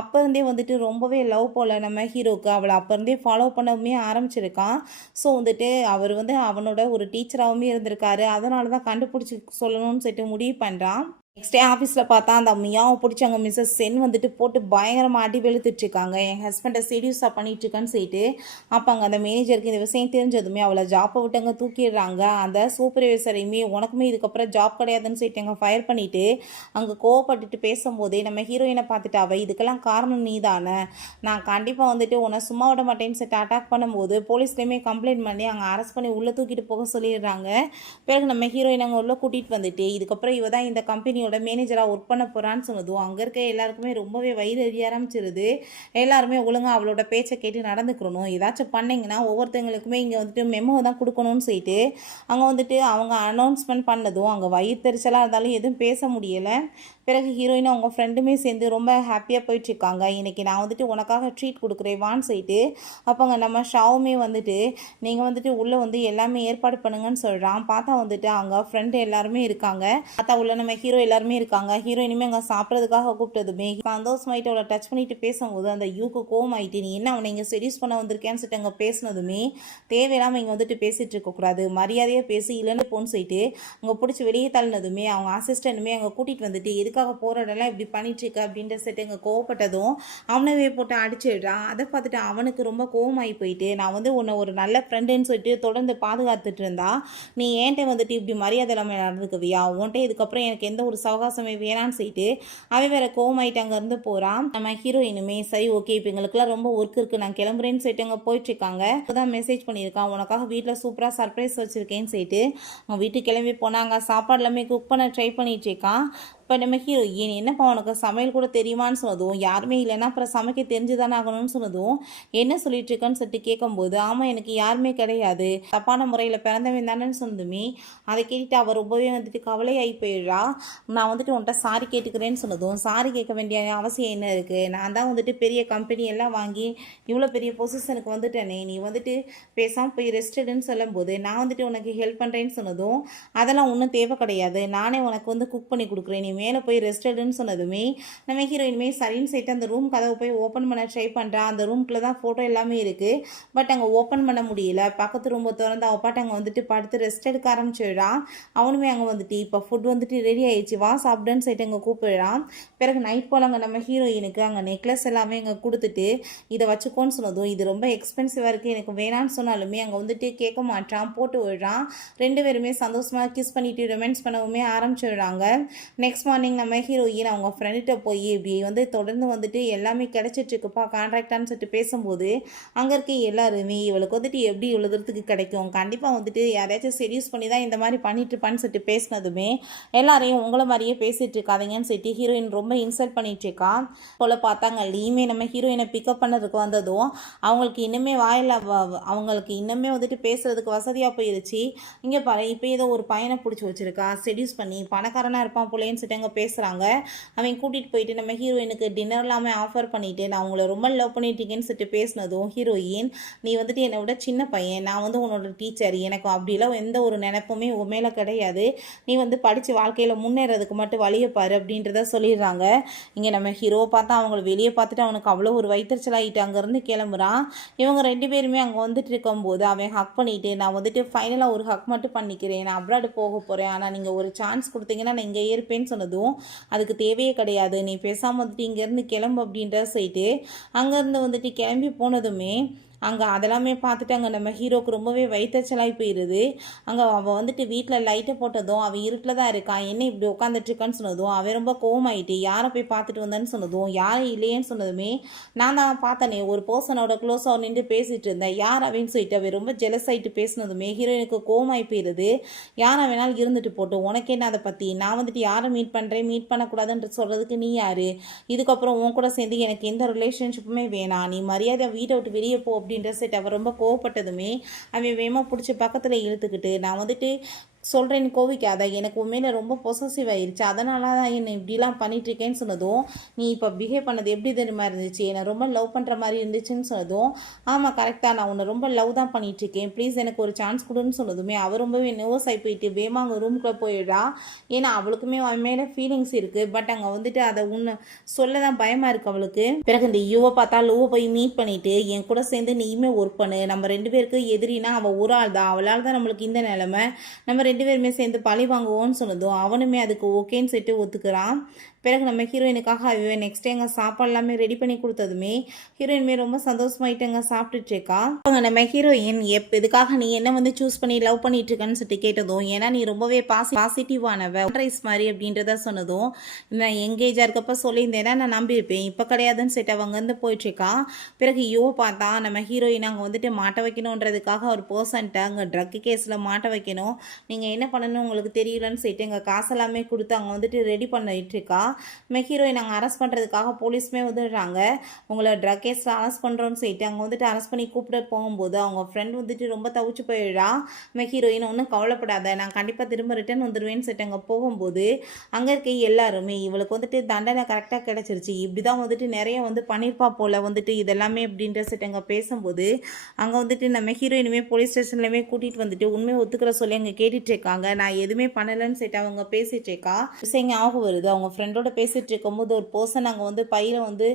அப்போ இருந்தே வந்துட்டு ரொம்பவே லவ் போல் நம்ம ஹீரோக்கு அவளை அப்போ இருந்தே ஃபாலோ பண்ணவுமே ஆரம்பிச்சிருக்கான். ஸோ வந்துட்டு அவர் வந்து அவனோட ஒரு டீச்சராகவுமே இருந்திருக்காரு, அதனால தான் கண்டுபிடிச்சி சொல்லணும்னு சொல்லிட்டு முடிவு பண்ணுறான். நெக்ஸ்ட் டே ஆஃபீஸில் பார்த்தா அந்த மியாவை பிடிச்சி அங்கே மிஸ்ஸஸ் சென் வந்துட்டு போட்டு பயங்கரமாக அடி வெளுத்துட்ருக்காங்க, என் ஹஸ்பண்டை செடியூஸாக பண்ணிகிட்ருக்கான்னு சொல்லிட்டு. அப்போ அங்கே அந்த மேனேஜருக்கு இந்த விஷயம் தெரிஞ்சதுமே அவளை ஜாப்பை விட்டு அங்கே தூக்கிடுறாங்க. அந்த சூப்பர்வைசரையுமே உனக்குமே இதுக்கப்புறம் ஜாப் கிடையாதுன்னு சொல்லிட்டு அங்கே ஃபயர் பண்ணிவிட்டு அங்கே கோவப்பட்டுட்டு பேசும்போதே நம்ம ஹீரோயினை பார்த்துட்டு அவள் இதுக்கெல்லாம் காரணம் நீ தானே, நான் கண்டிப்பாக வந்துட்டு உன்னை சும்மா விட மாட்டேன்னு சொல்லிட்டு அட்டாக் பண்ணும்போது போலீஸ்லேயுமே கம்ப்ளைண்ட் பண்ணி அங்கே அரெஸ்ட் பண்ணி உள்ளே தூக்கிட்டு போக சொல்லிடுறாங்க. பிறகு நம்ம ஹீரோயின் அங்கே உள்ளே கூட்டிகிட்டு வந்துட்டு இதுக்கப்புறம் இவ தான் இந்த கம்பெனியோட மேனேஜராக ஒர்க் பண்ண போகிறான்னு சொன்னதும் அங்கே இருக்க எல்லாருக்குமே ரொம்பவே வயிறு எரிய ஆரம்பிச்சிருது. எல்லாருமே ஒழுங்காக அவளோட பேச்சை கேட்டு நடந்துக்கிறணும், ஏதாச்சும் பண்ணிங்கன்னா ஒவ்வொருத்தவங்களுக்குமே இங்கே வந்துட்டு மெமோ தான் கொடுக்கணும்னு சொல்லிட்டு அங்கே வந்துட்டு அவங்க அனௌன்ஸ்மெண்ட் பண்ணதும் அங்கே வயிறு தெரிச்சலாக இருந்தாலும் எதுவும் பேச முடியலை. பிறகு ஹீரோயினும் அவங்க ஃப்ரெண்டுமே சேர்ந்து ரொம்ப ஹாப்பியாக போயிட்டுருக்காங்க. இன்றைக்கி நான் வந்துட்டு உனக்காக ட்ரீட் கொடுக்குறேன் வான்னு சொல்லிட்டு அப்போங்க நம்ம ஷாவுமே வந்துட்டு நீங்கள் வந்துட்டு உள்ளே வந்து எல்லாமே ஏற்பாடு பண்ணுங்கன்னு சொல்கிறான். பார்த்தா வந்துட்டு அங்கே ஃப்ரெண்டு எல்லாருமே இருக்காங்க. பார்த்தா உள்ள நம்ம ஹீரோ எல்லாருமே இருக்காங்க. ஹீரோயினுமே அங்கே சாப்பிட்றதுக்காக கூப்பிட்டதுமே சந்தோஷமாயிட்டு அவளை டச் பண்ணிட்டு பேசும்போது அந்த யூக்கு கோவம் ஆகிட்டு நீ என்ன அவனை இங்கே செடியூஸ் பண்ண வந்திருக்கேன்னு சொல்லிட்டு அங்கே பேசினதுமே தேவையில்லாமல் இங்கே வந்துட்டு பேசிகிட்டு இருக்கக்கூடாது, மரியாதையாக பேசி இல்லைன்னு போன்னு சொல்லிட்டு அங்கே பிடிச்சி வெளியே தள்ளினதுமே அவங்க அசிஸ்டண்ட்டுமே அங்கே கூட்டிகிட்டு வந்துட்டு எதுக்காக போகிற இடம்லாம் இப்படி பண்ணிட்டுருக்க அப்படின்ற செட்டு அங்கே கோவப்பட்டதும் அவனவே போட்டு அடிச்சிடுறான். அதை பார்த்துட்டு அவனுக்கு ரொம்ப கோவமாகி போயிட்டு நான் வந்து உன்னை ஒரு நல்ல ஃப்ரெண்டுன்னு சொல்லிட்டு தொடர்ந்து பாதுகாத்துட்டு இருந்தா நீ ஏன்ட்ட வந்துட்டு இப்படி மரியாதை இல்லாமல் நடந்துக்குவியா, உன்ட்ட இதுக்கப்புறம் எனக்கு எந்த ஒரு சவகாசமே வேணான்னு சொல்லிட்டு அவன் வேற கோவமாயிட்டு அங்கேருந்து போகிறான். நம்ம ஹீரோயினுமே சரி ஓகே இப்போ எங்களுக்குலாம் ரொம்ப ஒர்க் இருக்குது நான் கிளம்புறேன்னு சொல்லிட்டு அங்கே போயிட்டுருக்காங்க. அப்போதான் மெசேஜ் பண்ணியிருக்கான் உனக்காக வீட்டில் சூப்பராக சர்ப்ரைஸ் வச்சுருக்கேன்னு சொல்லிட்டு அவங்க வீட்டுக்கு கிளம்பி போனாங்க. சாப்பாடு எல்லாமே குக் பண்ண ட்ரை பண்ணிட்டு இருக்கான். இப்போ நம்ம ஹீரோயின் என்னப்பா உனக்கு சமையல் கூட தெரியுமான்னு சொன்னதும், யாருமே இல்லைன்னா அப்புறம் சமைக்க தெரிஞ்சு தானே ஆகணும்னு சொன்னதும், என்ன சொல்லிட்டு இருக்கேன்னு சொல்லிட்டு கேட்கும்போது, ஆமாம் எனக்கு யாருமே கிடையாது, தப்பான முறையில் பிறந்தவன் தானேன்னு சொன்னதுமே, அதை கேட்டுட்டு அவர் ரொம்பவே வந்துட்டு கவலையாகி போயிடுறா. நான் வந்துட்டு உன்கிட்ட சாரி கேட்டுக்கிறேன்னு சொன்னதும், சாரி கேட்க வேண்டிய அவசியம் என்ன இருக்குது, நான் தான் வந்துட்டு பெரிய கம்பெனி எல்லாம் வாங்கி இவ்வளோ பெரிய பொசிஷனுக்கு வந்துட்டேனே, நீ வந்துட்டு பேசாமல் போய் ரெஸ்ட் எடுன்னு சொல்லும்போது, நான் வந்துட்டு உனக்கு ஹெல்ப் பண்ணுறேன்னு சொன்னதும், அதெல்லாம் ஒன்றும் தேவை கிடையாது, நானே உனக்கு வந்து குக் பண்ணி கொடுக்குறேன், நீ மேலே போய் ரெஸ்ட் எடுன்னு சொன்னதுமே நம்ம ஹீரோயினுமே சரின்னு சொல்லிட்டு அந்த ரூம் கதவை போய் ஓப்பன் பண்ண ட்ரை பண்ணுறா. அந்த ரூம்குள்ளே தான் ஃபோட்டோ எல்லாமே இருக்குது. பட் அங்கே ஓப்பன் பண்ண முடியல. பக்கத்து ரூமை திறந்து அவள் பாட்டு அங்கே வந்துட்டு படுத்து ரெஸ்ட் எடுக்க ஆரம்பிச்சிடுறான். அவனுமே அங்கே வந்துட்டு இப்போ ஃபுட் வந்துட்டு ரெடி ஆயிடுச்சு, வா சாப்பிடுன்னு சொல்லிட்டு அங்கே கூப்பிடுறான். பிறகு நைட் போல் அங்கே நம்ம ஹீரோயினுக்கு அங்கே நெக்லஸ் எல்லாமே அங்கே கொடுத்துட்டு இதை வச்சுக்கோன்னு சொன்னதும், இது ரொம்ப எக்ஸ்பென்சிவாக இருக்குது, எனக்கு வேணான்னு சொன்னாலுமே அங்கே வந்துட்டு கேட்க மாட்டான், போட்டு விடுறான். ரெண்டு பேருமே சந்தோஷமாக கிஸ் பண்ணிட்டு ரொமான்ஸ் பண்ணவுமே ஆரம்பிச்சிடுறாங்க. நெக்ஸ்ட் மார்னிங் நம்ம ஹீரோயின் அவங்க ஃப்ரெண்ட்கிட்ட போய் இப்படி வந்து தொடர்ந்து வந்துட்டு எல்லாமே கிடைச்சிட்ருக்குப்பா கான்ட்ராக்டான்னு சொல்லிட்டு பேசும்போது, அங்கே இருக்க எல்லாருமே இவளுக்கு வந்துட்டு எப்படி இவ்வளோ தூரத்துக்கு கிடைக்கும், கண்டிப்பாக வந்துட்டு யாரையாச்சும் செடியூஸ் பண்ணி தான் இந்த மாதிரி பண்ணிட்டு இருப்பான்னு சொல்லிட்டு பேசினதுமே, எல்லாரையும் உங்களை மாதிரியே பேசிகிட்டு இருக்காதீங்கன்னு சொல்லிட்டு ஹீரோயின் ரொம்ப இன்சல்ட் பண்ணிட்டு இருக்கா போல் பார்த்தாங்க. லீமே நம்ம ஹீரோயினை பிக்கப் பண்ணதுக்கு வந்ததும் அவங்களுக்கு இன்னுமே அவங்களுக்கு இன்னுமே வந்துட்டு பேசுறதுக்கு வசதியாக போயிருச்சு. இங்கே பாரு, இப்போ ஏதோ ஒரு பையனை பிடிச்சி வச்சிருக்கா, செடியூஸ் பண்ணி பணக்காரனாக இருப்பான் போலேன்னு சொல்லிட்டு அங்கே பேசுகிறாங்க. அவன் கூட்டிகிட்டு போயிட்டு நம்ம ஹீரோயினுக்கு டின்னர் எல்லாமே ஆஃபர் பண்ணிவிட்டு, நான் உங்களை ரொம்ப லவ் பண்ணிட்டீங்கன்னு சொல்லிட்டு பேசினதும் ஹீரோயின், நீ வந்துட்டு என்னை விட சின்ன பையன், நான் வந்து உன்னோட டீச்சர், எனக்கு அப்படிலாம் எந்த ஒரு நினைப்புமே உன் மேலே கிடையாது, நீ வந்து படித்து வாழ்க்கையில் முன்னேறதுக்கு மட்டும் வழியை பாரு அப்படின்றத சொல்லிடுறாங்க. இங்கே நம்ம ஹீரோவை பார்த்தா அவங்கள வெளியே பார்த்துட்டு அவனுக்கு அவ்வளோ ஒரு வயிற்றுச்சலாகிட்டு அங்கேருந்து கிளம்புறான். இவங்க ரெண்டு பேருமே அங்கே வந்துட்டு இருக்கும்போது அவன் ஹக் பண்ணிவிட்டு, நான் வந்துட்டு ஃபைனலாக ஒரு ஹக் மட்டும் பண்ணிக்கிறேன், நான் அப்ராடு போக போகிறேன், ஆனால் நீங்கள் ஒரு சான்ஸ் கொடுத்தீங்கன்னா நான் இங்கே இருப்பேன்னு சொன்னதும், அதுக்கு தேவையே கிடையாது, நீ பேசாமல் வந்துட்டு இங்கேருந்து கிளம்பு அப்படின்ற சொல்லிட்டு அங்கேருந்து வந்துட்டு கிளம்பி போனதுமே அங்கே அதெல்லாமே பார்த்துட்டு அங்கே நம்ம ஹீரோக்கு ரொம்பவே வயிற்றுச்சலாகி போயிடுது. அங்கே அவள் வந்துட்டு வீட்டில் லைட்டை போட்டதும் அவள் இருட்டில் தான் இருக்கான், என்ன இப்படி உட்காந்துட்ருக்கான்னு சொன்னதும் அவன் ரொம்ப கோவமாயிட்டு, யாரை போய் பார்த்துட்டு வந்தேன்னு சொன்னதும், யாரும் இல்லையேன்னு சொன்னதுமே, நான் தான் பார்த்தனே ஒரு பர்சனோட க்ளோஸாக நின்று பேசிகிட்டு இருந்தேன், யார் அப்படின்னு சொல்லிட்டு அவன் ரொம்ப ஜெலஸ் ஆகிட்டு பேசினதுமே ஹீரோயினுக்கு கோவமாகி போயிடுது. யாரை வேணாலும் இருந்துட்டு போட்டோம், உனக்கு என்ன அதை பற்றி, நான் வந்துட்டு யாரை மீட் பண்ணுறேன் மீட் பண்ணக்கூடாதுன்ற சொல்கிறதுக்கு நீ யார், இதுக்கப்புறம் உன் கூட சேர்ந்து எனக்கு எந்த ரிலேஷன்ஷிப்புமே வேணாம், நீ மரியாதை வீட்டை விட்டு வெளியே போ அப்படின்ற செட் அவர் ரொம்ப கோவப்பட்டதுமே அவன் வேகமாக பிடிச்சி பக்கத்தில் இழுத்துக்கிட்டு, நான் வந்துட்டு சொல்கிறேன்னு கோவிக்காத, எனக்கு உண்மையில ரொம்ப பொசசிவ் ஆயிடுச்சு, அதனால தான் என்னை இப்படிலாம் பண்ணிகிட்ருக்கேன்னு சொன்னதும், நீ இப்போ பிஹேவ் பண்ணது எப்படி தெரியுமா இருந்துச்சு, என்னை ரொம்ப லவ் பண்ணுற மாதிரி இருந்துச்சுன்னு சொன்னதும், ஆமாம் கரெக்டாக நான் உன்னை ரொம்ப லவ் தான் பண்ணிகிட்ருக்கேன், ப்ளீஸ் எனக்கு ஒரு சான்ஸ் கொடுன்னு சொன்னதுமே அவர் ரொம்பவே நர்வஸ் ஆகி போயிட்டு வேமா அங்கே ரூம்குள்ளே போயிடா. ஏன்னா அவளுக்குமே அவன் மேலே ஃபீலிங்ஸ் இருக்குது, பட் அங்கே வந்துட்டு அதை உன்னை சொல்ல தான் பயமாக இருக்குது அவளுக்கு. பிறகு இந்த யூவை பார்த்தா லூவை போய் மீட் பண்ணிவிட்டு, என் கூட சேர்ந்து நீயுமே ஒர்க் பண்ணு, நம்ம ரெண்டு பேருக்கு எதிரினா அவள் ஒரு ஆள் தான், அவளால் தான் நம்மளுக்கு இந்த நிலைமை, நம்ம ரெண்டு பேருமே சேர்ந்து பழி வாங்குவோன்னு சொன்னதும் அவனுமே அதுக்கு ஓகேன்னு சொல்லிட்டு ஒத்துக்கிறான். பிறகு நம்ம ஹீரோயினுக்காக நெக்ஸ்ட் டே எங்கள் சாப்பாடு எல்லாமே ரெடி பண்ணி கொடுத்ததுமே ஹீரோயின்மே ரொம்ப சந்தோஷமாயிட்டு அங்கே சாப்பிட்டுட்டு இருக்கா. அவங்க நம்ம ஹீரோயின் எதுக்காக நீ என்ன வந்து சூஸ் பண்ணி லவ் பண்ணிட்டு இருக்கன்னு சொல்லிட்டு கேட்டதும், ஏன்னா நீ ரொம்பவே பாசிட்டிவானவ ரைஸ் மாதிரி அப்படின்றத சொன்னதும், நான் எங்கேஜாக இருக்கப்ப சொல்லியிருந்தேன்னா நான் நம்பியிருப்பேன், இப்போ கிடையாதுன்னு சொல்லிட்டு அவங்க வந்து போயிட்டுருக்கா. பிறகு பார்த்தா நம்ம ஹீரோயின் அங்கே வந்துட்டு மாட்ட வைக்கணுன்றதுக்காக ஒரு பர்சன்ட்டை அங்கே ட்ரக் கேஸில் மாட்ட வைக்கணும், நீங்கள் என்ன பண்ணணும் உங்களுக்கு தெரியலன்னு சொல்லிட்டு எங்கள் காசெல்லாமே கொடுத்து அங்கே வந்துட்டு ரெடி பண்ணிட்டு இருக்கா. ஹீரோயின் நாங்கள் அரெஸ்ட் பண்ணுறதுக்காக போலீஸுமே வந்துடுறாங்க. உங்களை ட்ரக் கேஸில் அரெஸ்ட் பண்ணுறோன்னு சொல்லிட்டு அங்கே வந்துட்டு அரெஸ்ட் பண்ணி கூப்பிட்டு போகும்போது அவங்க ஃப்ரெண்ட் வந்துட்டு ரொம்ப தவிச்சு போயிடுறா. ஹீரோயின் ஒன்றும் கவலைப்படாத, நான் கண்டிப்பாக திரும்ப ரிட்டர்ன் வந்துடுவேன்னு சொல்லிட்டு அங்கே போகும்போது அங்கே இருக்க எல்லாருமே இவளுக்கு வந்துட்டு தண்டனை கரெக்டாக கிடச்சிருச்சு, இப்படி தான் வந்துட்டு நிறைய வந்து பண்ணியிருப்பா போல் வந்துட்டு இதெல்லாமே அப்படின்ற சொல்லிட்டு அங்கே பேசும்போது அங்கே வந்துட்டு நம்ம ஹீரோயினுமே போலீஸ் ஸ்டேஷன்லையுமே கூட்டிகிட்டு வந்துட்டு உண்மையை ஒத்துக்கிற சொல்லி அங்கே கேட்டுட்டு இருக்காங்க. நான் எதுவுமே பண்ணலைன்னு சொல்லிட்டு அவங்க பேசிகிட்டு இருக்கா. விஷயங்க ஆகும் வருது. அவங்க ஃப்ரெண்டோட பேசிகிட்டு இருக்கும்போது ஒரு பர்சன் அங்கே வந்து பையில் வந்து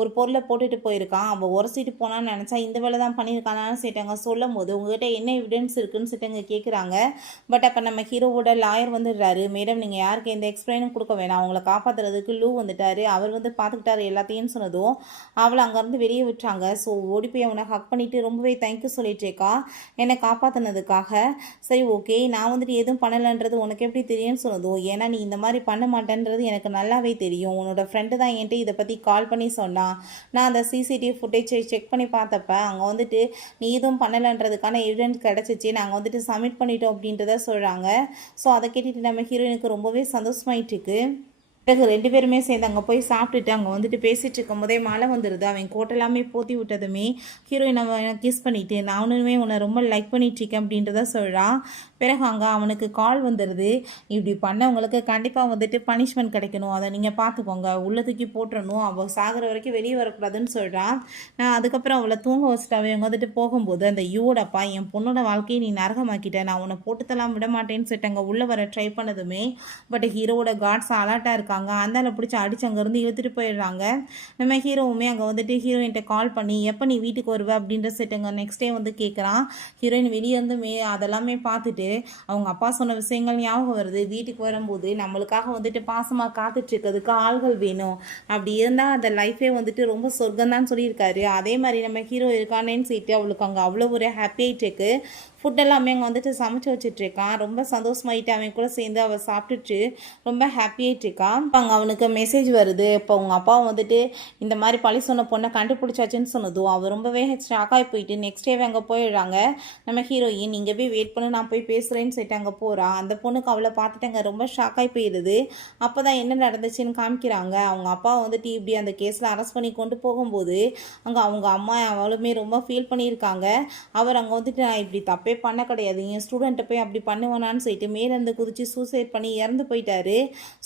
ஒரு பொருளை போட்டுட்டு போயிருக்கான், அவள் உரசிட்டு போனான்னு நினச்சா இந்த வேலை தான் பண்ணியிருக்கானான்னு சொல்லிட்டாங்க. சொல்லும் போது உங்ககிட்ட என்ன எவிடன்ஸ் இருக்குன்னு சொல்லிட்டு கேட்குறாங்க. பட் அப்போ நம்ம ஹீரோவோட லாயர் வந்துடுறாரு. மேடம் நீங்கள் யாருக்கு எந்த எக்ஸ்பிளைனும் கொடுக்க வேணாம், அவங்கள காப்பாற்றுறதுக்கு லூ வந்துட்டாரு, அவர் வந்து பார்த்துக்கிட்டாரு எல்லாத்தையும் சொன்னதும் அவளை அங்கேருந்து வெளியே விட்டுறாங்க. ஸோ ஓடி போய் அவனை ஹக் பண்ணிவிட்டு ரொம்பவே தேங்க்யூ சொல்லிட்டு இருக்கா என்னை காப்பாற்றினதுக்காக. சரி ஓகே, நான் வந்துட்டு எதுவும் பண்ணலைன்றது உனக்கு எப்படி தெரியும்னு சொன்னதும், ஏன்னா நீ இந்த மாதிரி பண்ண மாட்டேன்றது எனக்கு நல்லாவே தெரியும், உன்னோட ஃப்ரெண்டு தான் என்கிட்ட இதை பற்றி கால் பண்ணி சொன்னான், நான் அந்த சிசிடிவி ஃபுட்டேஜை செக் பண்ணி பார்த்தப்ப அங்கே வந்துட்டு நீ எதுவும் பண்ணலைன்றதுக்கான எவிடன்ஸ் கிடச்சிச்சு, நாங்கள் வந்துட்டு சப்மிட் பண்ணிட்டோம் அப்படின்றத சொல்கிறாங்க. ஸோ அதை கேட்டுட்டு நம்ம ஹீரோயினுக்கு ரொம்பவே சந்தோஷமாயிட்டு இருக்கு. பிறகு 2 பேருமே சேர்ந்து அங்கே போய் சாப்பிட்டுட்டு அங்கே வந்துட்டு பேசிகிட்டு இருக்கும்போதே மழை வந்துடுது. அவன் கோட் எல்லாமே போத்தி விட்டதுமே ஹீரோயின் அவன் கிஸ் பண்ணிவிட்டு நானுமே உன்னை ரொம்ப லைக் பண்ணிட்டுருக்கேன் அப்படின்றத சொல்கிறான். பிறகு அங்கே அவனுக்கு கால் வந்துடுது. இப்படி பண்ணவங்களுக்கு கண்டிப்பாக வந்துட்டு பனிஷ்மெண்ட் கிடைக்கணும், அதை நீங்கள் பார்த்துக்கோங்க, உள்ள தூக்கி போட்டுறணும், அவள் சாகிற வரைக்கும் வெளியே வரக்கூடாதுன்னு சொல்கிறான். அதுக்கப்புறம் அவளை தூங்க வச்சுட்டு அவங்க வந்துட்டு போகும்போது அந்த யூடப்பா என் பொண்ணோட வாழ்க்கையை நீ நரகமாக்கிட்ட, நான் உன்னை போட்டுத்தலாம் விட மாட்டேன்னு சொல்லிட்டு அங்கே உள்ளே வர ட்ரை பண்ணதுமே பட் ஹீரோவோட காட்ஸ் அலர்ட்டாக இருக்காங்க. அந்தால பிடிச்சி அடிச்சு அங்கேருந்து இழுத்துட்டு போயிடுறாங்க. நம்ம ஹீரோவுமே அங்கே வந்துட்டு ஹீரோயின்கிட்ட கால் பண்ணி எப்போ நீ வீட்டுக்கு வருவ அப்படின்ற செட்டுங்க நெக்ஸ்ட் டே வந்து கேட்குறான். ஹீரோயின் வெளியே இருந்து அதெல்லாமே பார்த்துட்டு அவங்க அப்பா சொன்ன விஷயங்கள் ஞாபகம் வருது. வீட்டுக்கு வரும்போது நம்மளுக்காக வந்துட்டு பாசமாக காத்துட்டு இருக்கிறதுக்கு ஆள்கள் வேணும், அப்படி இருந்தால் அந்த லைஃபே வந்துட்டு ரொம்ப சொர்க்கம் தான் சொல்லியிருக்காரு. அதே மாதிரி நம்ம ஹீரோ இருக்கானேன்னு சொல்லிட்டு அவளுக்கு அங்கே அவ்வளோ ஒரு ஹாப்பி ஆகிட்டு இருக்கு. ஃபுட் எல்லாமே அங்கே வந்துட்டு சமைச்சு வச்சுட்ருக்கான். ரொம்ப சந்தோஷமாயிட்டு அவன் கூட சேர்ந்து அவள் சாப்பிட்டுட்டு ரொம்ப ஹாப்பியாகிட்டு இருக்கான். அங்கே அவனுக்கு மெசேஜ் வருது. இப்போ உங்கள் அப்பா வந்துட்டு இந்த மாதிரி பழி சொன்ன பொண்ணை கண்டுபிடிச்சாச்சுன்னு சொன்னதும் அவள் ரொம்பவே ஷாக்காகி போயிட்டு நெக்ஸ்ட் டேவே அங்கே போயிடுறாங்க. நம்ம ஹீரோயின் இங்கே போய் வெயிட் பண்ணி நான் போய் பேசுகிறேன்னு சொல்லிட்டு அங்கே போகிறான். அந்த பொண்ணுக்கு அவளை பார்த்துட்டு அங்கே ரொம்ப ஷாக்காகி போயிடுது. அப்போ தான் என்ன நடந்துச்சுன்னு காமிக்கிறாங்க. அவங்க அப்பா வந்துட்டு இப்படி அந்த கேஸில் அரெஸ்ட் பண்ணி கொண்டு போகும்போது அங்கே அவங்க அம்மா அவளுமே ரொம்ப ஃபீல் பண்ணியிருக்காங்க. அவர் அங்கே வந்துட்டு நான் இப்படி தப்பே பண்ண கிடையாது, என் ஸ்டூடெண்ட்டை போய் அப்படி பண்ணுவானான்னு சொல்லிட்டு மேலேருந்து குதிச்சு சூசைட் பண்ணி இறந்து போயிட்டாரு.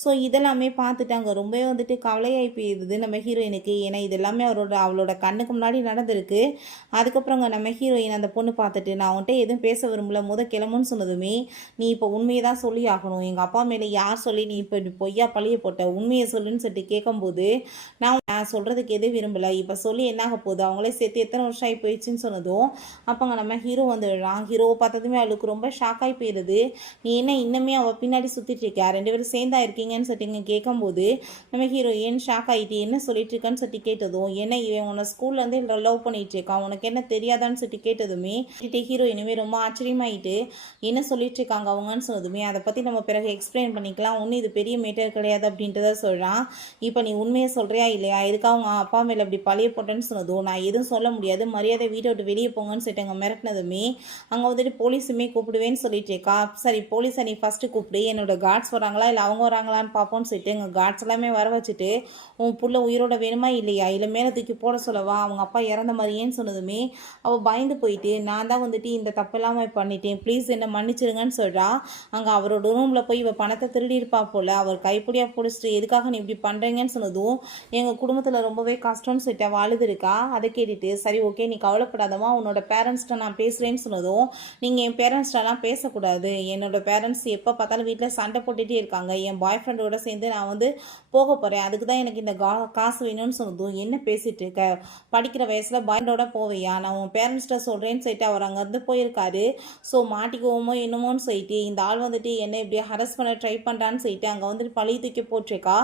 ஸோ இதெல்லாமே பார்த்துட்டு அங்கே ரொம்பவே வந்துட்டு கவலையாகி போயிடுது நம்ம ஹீரோயினுக்கு. ஏன்னா இது எல்லாமே அவளோட கண்ணுக்கு முன்னாடி நடந்திருக்கு. அதுக்கப்புறம் நம்ம ஹீரோயின் அந்த பொண்ணு பார்த்துட்டு நான் உன்கிட்ட எதுவும் பேச விரும்பல, கிளம்புன்னு சொன்னதுமே நீ இப்போ உண்மையை தான் சொல்லி ஆகணும், எங்கள் அப்பா மேலே யார் சொல்லி நீ இப்போ இப்படி பொய்யா பழிய போட்ட, உண்மையை சொல்லுன்னு சொல்லிட்டு கேட்கும்போது நான் சொல்கிறதுக்கு எதுவும் விரும்பலை, இப்போ சொல்லி என்னாக போகுது, அவங்களே சேர்த்து எத்தனை வருஷம் ஆகி போயிடுச்சுன்னு சொன்னதும் அப்போங்க நம்ம ஹீரோ வந்துடுறான். ஹீரோவை பார்த்ததுமே அவளுக்கு ரொம்ப ஷாக் ஆகி போயிடுது. நீ என்ன இன்னுமே அவள் பின்னாடி சுற்றிட்டு இருக்கியா, 2 பேரும் சேர்ந்தா இருக்கீங்கன்னு சொல்லிட்டு கேட்கும்போது நம்ம ஹீரோ ஏன் ஷாக் ஆகிட்டு என்ன சொல்லிட்டு இருக்கான்னு சொல்லி கேட்டதும் என்ன இவன் உன்னை ஸ்கூல்லேருந்து லவ் பண்ணிட்டு இருக்கான், உனக்கு என்ன தெரியாதான்னு சொல்லி கேட்டதுமே ஹீரோ இனிமே ரொம்ப ஆச்சரியமாயிட்டு என்ன சொல்லிட்டு இருக்காங்க அவங்கன்னு சொன்னதுமே அதை பற்றி நம்ம பிறகு எக்ஸ்பிளைன் பண்ணிக்கலாம், ஒன்றும் இது பெரிய மேட்டர் கிடையாது அப்படின்றத சொல்கிறான். இப்போ நீ உண்மையை சொல்கிறியா இல்லையா, எதுக்கு அவங்க அப்பா மேலே அப்படி பழைய போட்டேன்னு சொன்னதும் நான் எதுவும் சொல்ல முடியாது, மரியாதை வீட்டை விட்டு வெளியே போங்கன்னு சொல்லிட்டு அங்கே மிரட்டினதுமே அங்கே வந்துட்டு போலீஸுமே கூப்பிடுவேன்னு சொல்லிட்டு இருக்கா. சரி போலீஸை நீ ஃபஸ்ட்டு கூப்பிடு, என்னோட கார்ட்ஸ் வராங்களா இல்லை அவங்க வராங்களான்னு பார்ப்போம்னு சொல்லிட்டு எங்கள் கார்ட்ஸ் எல்லாமே வர வச்சுட்டு உன் புள்ள உயிரோட வேணுமா இல்லையா, இல்லை மேலே தூக்கி போட சொல்லவா, அவங்க அப்பா இறந்த மாதிரியேன்னு சொன்னதுமே அவள் பயந்து போயிட்டு நான் தான் வந்துட்டு இந்த தப்பெல்லாமல் பண்ணிட்டேன், ப்ளீஸ் என்னை மன்னிச்சிருங்கன்னு சொல்கிறா. அங்கே அவரோட ரூமில் போய் இவள் பணத்தை திருடி இருப்பா போல், அவர் கைப்பிடியாக பிடிச்சிட்டு எதுக்காக நீ இப்படி பண்ணுறீங்கன்னு சொன்னதும் எங்கள் குடும்பத்தில் ரொம்பவே கஷ்டம்னு சொல்லிட்டு வாழுது இருக்கா. அதை கேட்டுட்டு சரி ஓகே நீ கவலைப்படாதமா, உன்னோட பேரண்ட்ஸ்கிட்ட நான் பேசுகிறேன்னு சொன்னதும் நீங்கள் என் பேரண்ட்ஸ்டெல்லாம் பேசக்கூடாது, என்னோட பேரண்ட்ஸ் எப்போ பார்த்தாலும் வீட்டில் சண்டை போட்டுகிட்டே இருக்காங்க, என் பாய் ஃப்ரெண்டோட சேர்ந்து நான் வந்து போக போகிறேன், அதுக்கு தான் எனக்கு இந்த காசு வேணும்னு சொன்னதும் என்ன பேசிகிட்டு இருக்க, படிக்கிற வயசில் பாய்ஃப்ரெண்டோட போவையா, நான் உன் பேரண்ட்ஸ்கிட்ட சொல்கிறேன்னு சொல்லிட்டு அவர் அங்கேருந்து போயிருக்காரு. ஸோ மாட்டிக்குவோமோ என்னமோன்னு சொல்லிட்டு இந்த ஆள் வந்துட்டு என்ன இப்படி ஹரஸ் பண்ண ட்ரை பண்ணுறான்னு சொல்லிட்டு அங்கே வந்துட்டு பழி தூக்கி போட்டிருக்கா.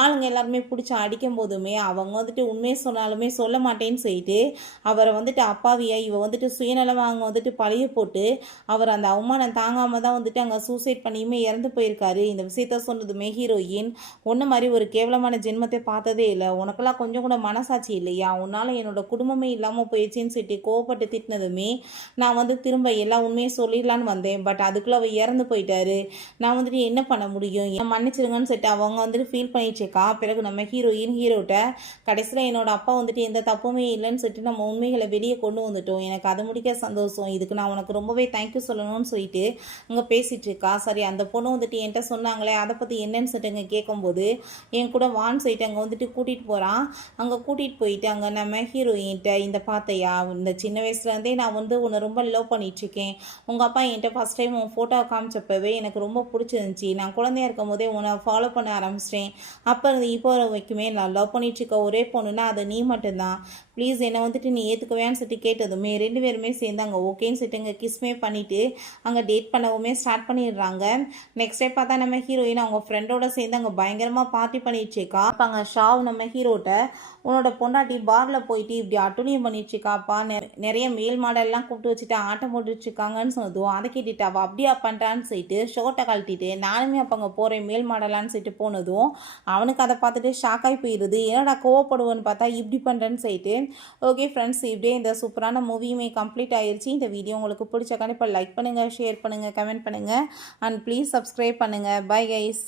ஆளுங்க எல்லாருமே பிடிச்சி அடிக்கும் போதுமே அவங்க வந்துட்டு உண்மையை சொன்னாலுமே சொல்ல மாட்டேன்னு சொல்லிட்டு அவரை வந்துட்டு அப்பாவியா இவ வந்துட்டு சுயநலமாக அங்கே வந்துட்டு பழிய போட்டு அவர் அந்த அவமானம் தாங்காமல் தான் வந்துட்டு அங்கே சூசைட் பண்ணியுமே இறந்து போயிருக்காரு. இந்த விஷயத்த சொன்னதுமே ஹீரோயின் ஒன்று மாதிரி ஒரு கேவலமான ஜென்மத்தை பார்த்ததே இல்லை, உனக்கெல்லாம் கொஞ்சம் கூட மனசாட்சி இல்லையா, உன்னால் என்னோட குடும்பமே இல்லாமல் போயிடுச்சின்னு சொல்லிட்டு கோவப்பட்டு திட்டினதுமே நான் வந்து திரும்ப எல்லா உண்மையை சொல்லிடலான்னு வந்தேன், பட் அதுக்குள்ளே அவர் இறந்து போயிட்டாரு, நான் வந்துட்டு என்ன பண்ண முடியும், ஏன் மன்னிச்சிருங்கன்னு சொல்லிட்டு அவங்க வந்துட்டு ஃபீல் பண்ணிட்டுருக்கா. பிறகு நம்ம ஹீரோட்ட கடைசியில் என்னோட அப்பா வந்துட்டு எந்த தப்புமே இல்லைன்னு சொல்லிட்டு நம்ம உண்மைகளை வெளியே கொண்டு வந்துட்டோம், எனக்கு அது முடிக்க சந்தோஷம், இதுக்கு நான் உனக்கு ரொம்பவே தேங்க்யூ சொல்லணும்னு சொல்லிட்டு அங்கே பேசிகிட்டு இருக்கா. சரி அந்த பொண்ணு வந்துட்டு என்கிட்ட சொன்னாங்களே அதை பற்றி என்னன்னு சொல்லிட்டு அங்கே கேட்கும்போது என் கூட வான்னு சொல்லிட்டு அங்கே வந்துட்டு கூட்டிகிட்டு போகிறான். அங்கே கூட்டிகிட்டு போயிட்டு அங்கே நம்ம ஹீரோயின்கிட்ட இந்த பார்த்தையா, இந்த சின்ன வயசுலேருந்தே நான் வந்து உன்னை ரொம்ப லவ் பண்ணிகிட்ருக்கேன், உங்கள் அப்பா என்கிட்ட ஃபஸ்ட் டைம் உன் ஃபோட்டோ காமிச்சப்பவே எனக்கு ரொம்ப பிடிச்சிருந்துச்சி, நான் குழந்தையா இருக்கும் போதே உன்னை ஃபாலோ பண்ண ஆரம்பிச்சிட்டேன், அப்போ இருந்து இப்போ வரைக்குமே நான் லவ் பண்ணிகிட்ருக்க ஒரே பொண்ணுன்னா அது நீ மட்டும்தான், ப்ளீஸ் என்னை வந்துட்டு நீ ஏற்றுக்குவேன்னு சொல்லிட்டு கேட்டதுமே 2 பேருமே சேர்ந்து அங்கே ஓகேன்னு சொல்லிட்டு அங்கே கிஸ்மே பண்ணிவிட்டு அங்கே டேட் பண்ணவுமே ஸ்டார்ட் பண்ணிடுறாங்க. நெக்ஸ்ட் டே பார்த்தா நம்ம ஹீரோயின் அவங்க ஃப்ரெண்டோட சேர்ந்து அங்கே பயங்கரமாக பார்ட்டி பண்ணிட்டுருக்கா. அப்போ அங்கே ஷாவ் நம்ம ஹீரோட்ட உன்னோட பொண்டாட்டி பாரில் போயிட்டு இப்படி அட்டுனியம் பண்ணிட்டுருக்காப்பா, நிறைய மேல் மாடல்லாம் கூப்பிட்டு வச்சுட்டு ஆட்டம் போட்டுட்ருக்காங்கன்னு சொன்னதும் அதை கேட்டுட்டு அவள் அப்படியா பண்ணுறான்னு சொல்லிட்டு ஷோட்டை கழட்டிட்டு நானுமே அப்போ அங்கே போகிறேன் மேல் மாடலான்னு சொல்லிட்டு போனதும் அவனுக்கு அதை பார்த்துட்டு ஷாக்காகி போயிடுது, என்னடா கோவப்படுவேன்னு பார்த்தா இப்படி பண்ணுறேன்னு சொல்லிட்டு. ஓகே ஃப்ரெண்ட்ஸ், இப்படியே இந்த சூப்பரான மூவியுமே கம்ப்ளீட் ஆயிடுச்சு. இந்த வீடியோ உங்களுக்கு பிடிச்ச கண்டிப்பாக லைக் பண்ணுங்கள், ஷேர் பண்ணுங்கள், கமெண்ட் பண்ணுங்கள் அண்ட் ப்ளீஸ் சப்ஸ்கிரைப் பண்ணுங்கள். Bye guys.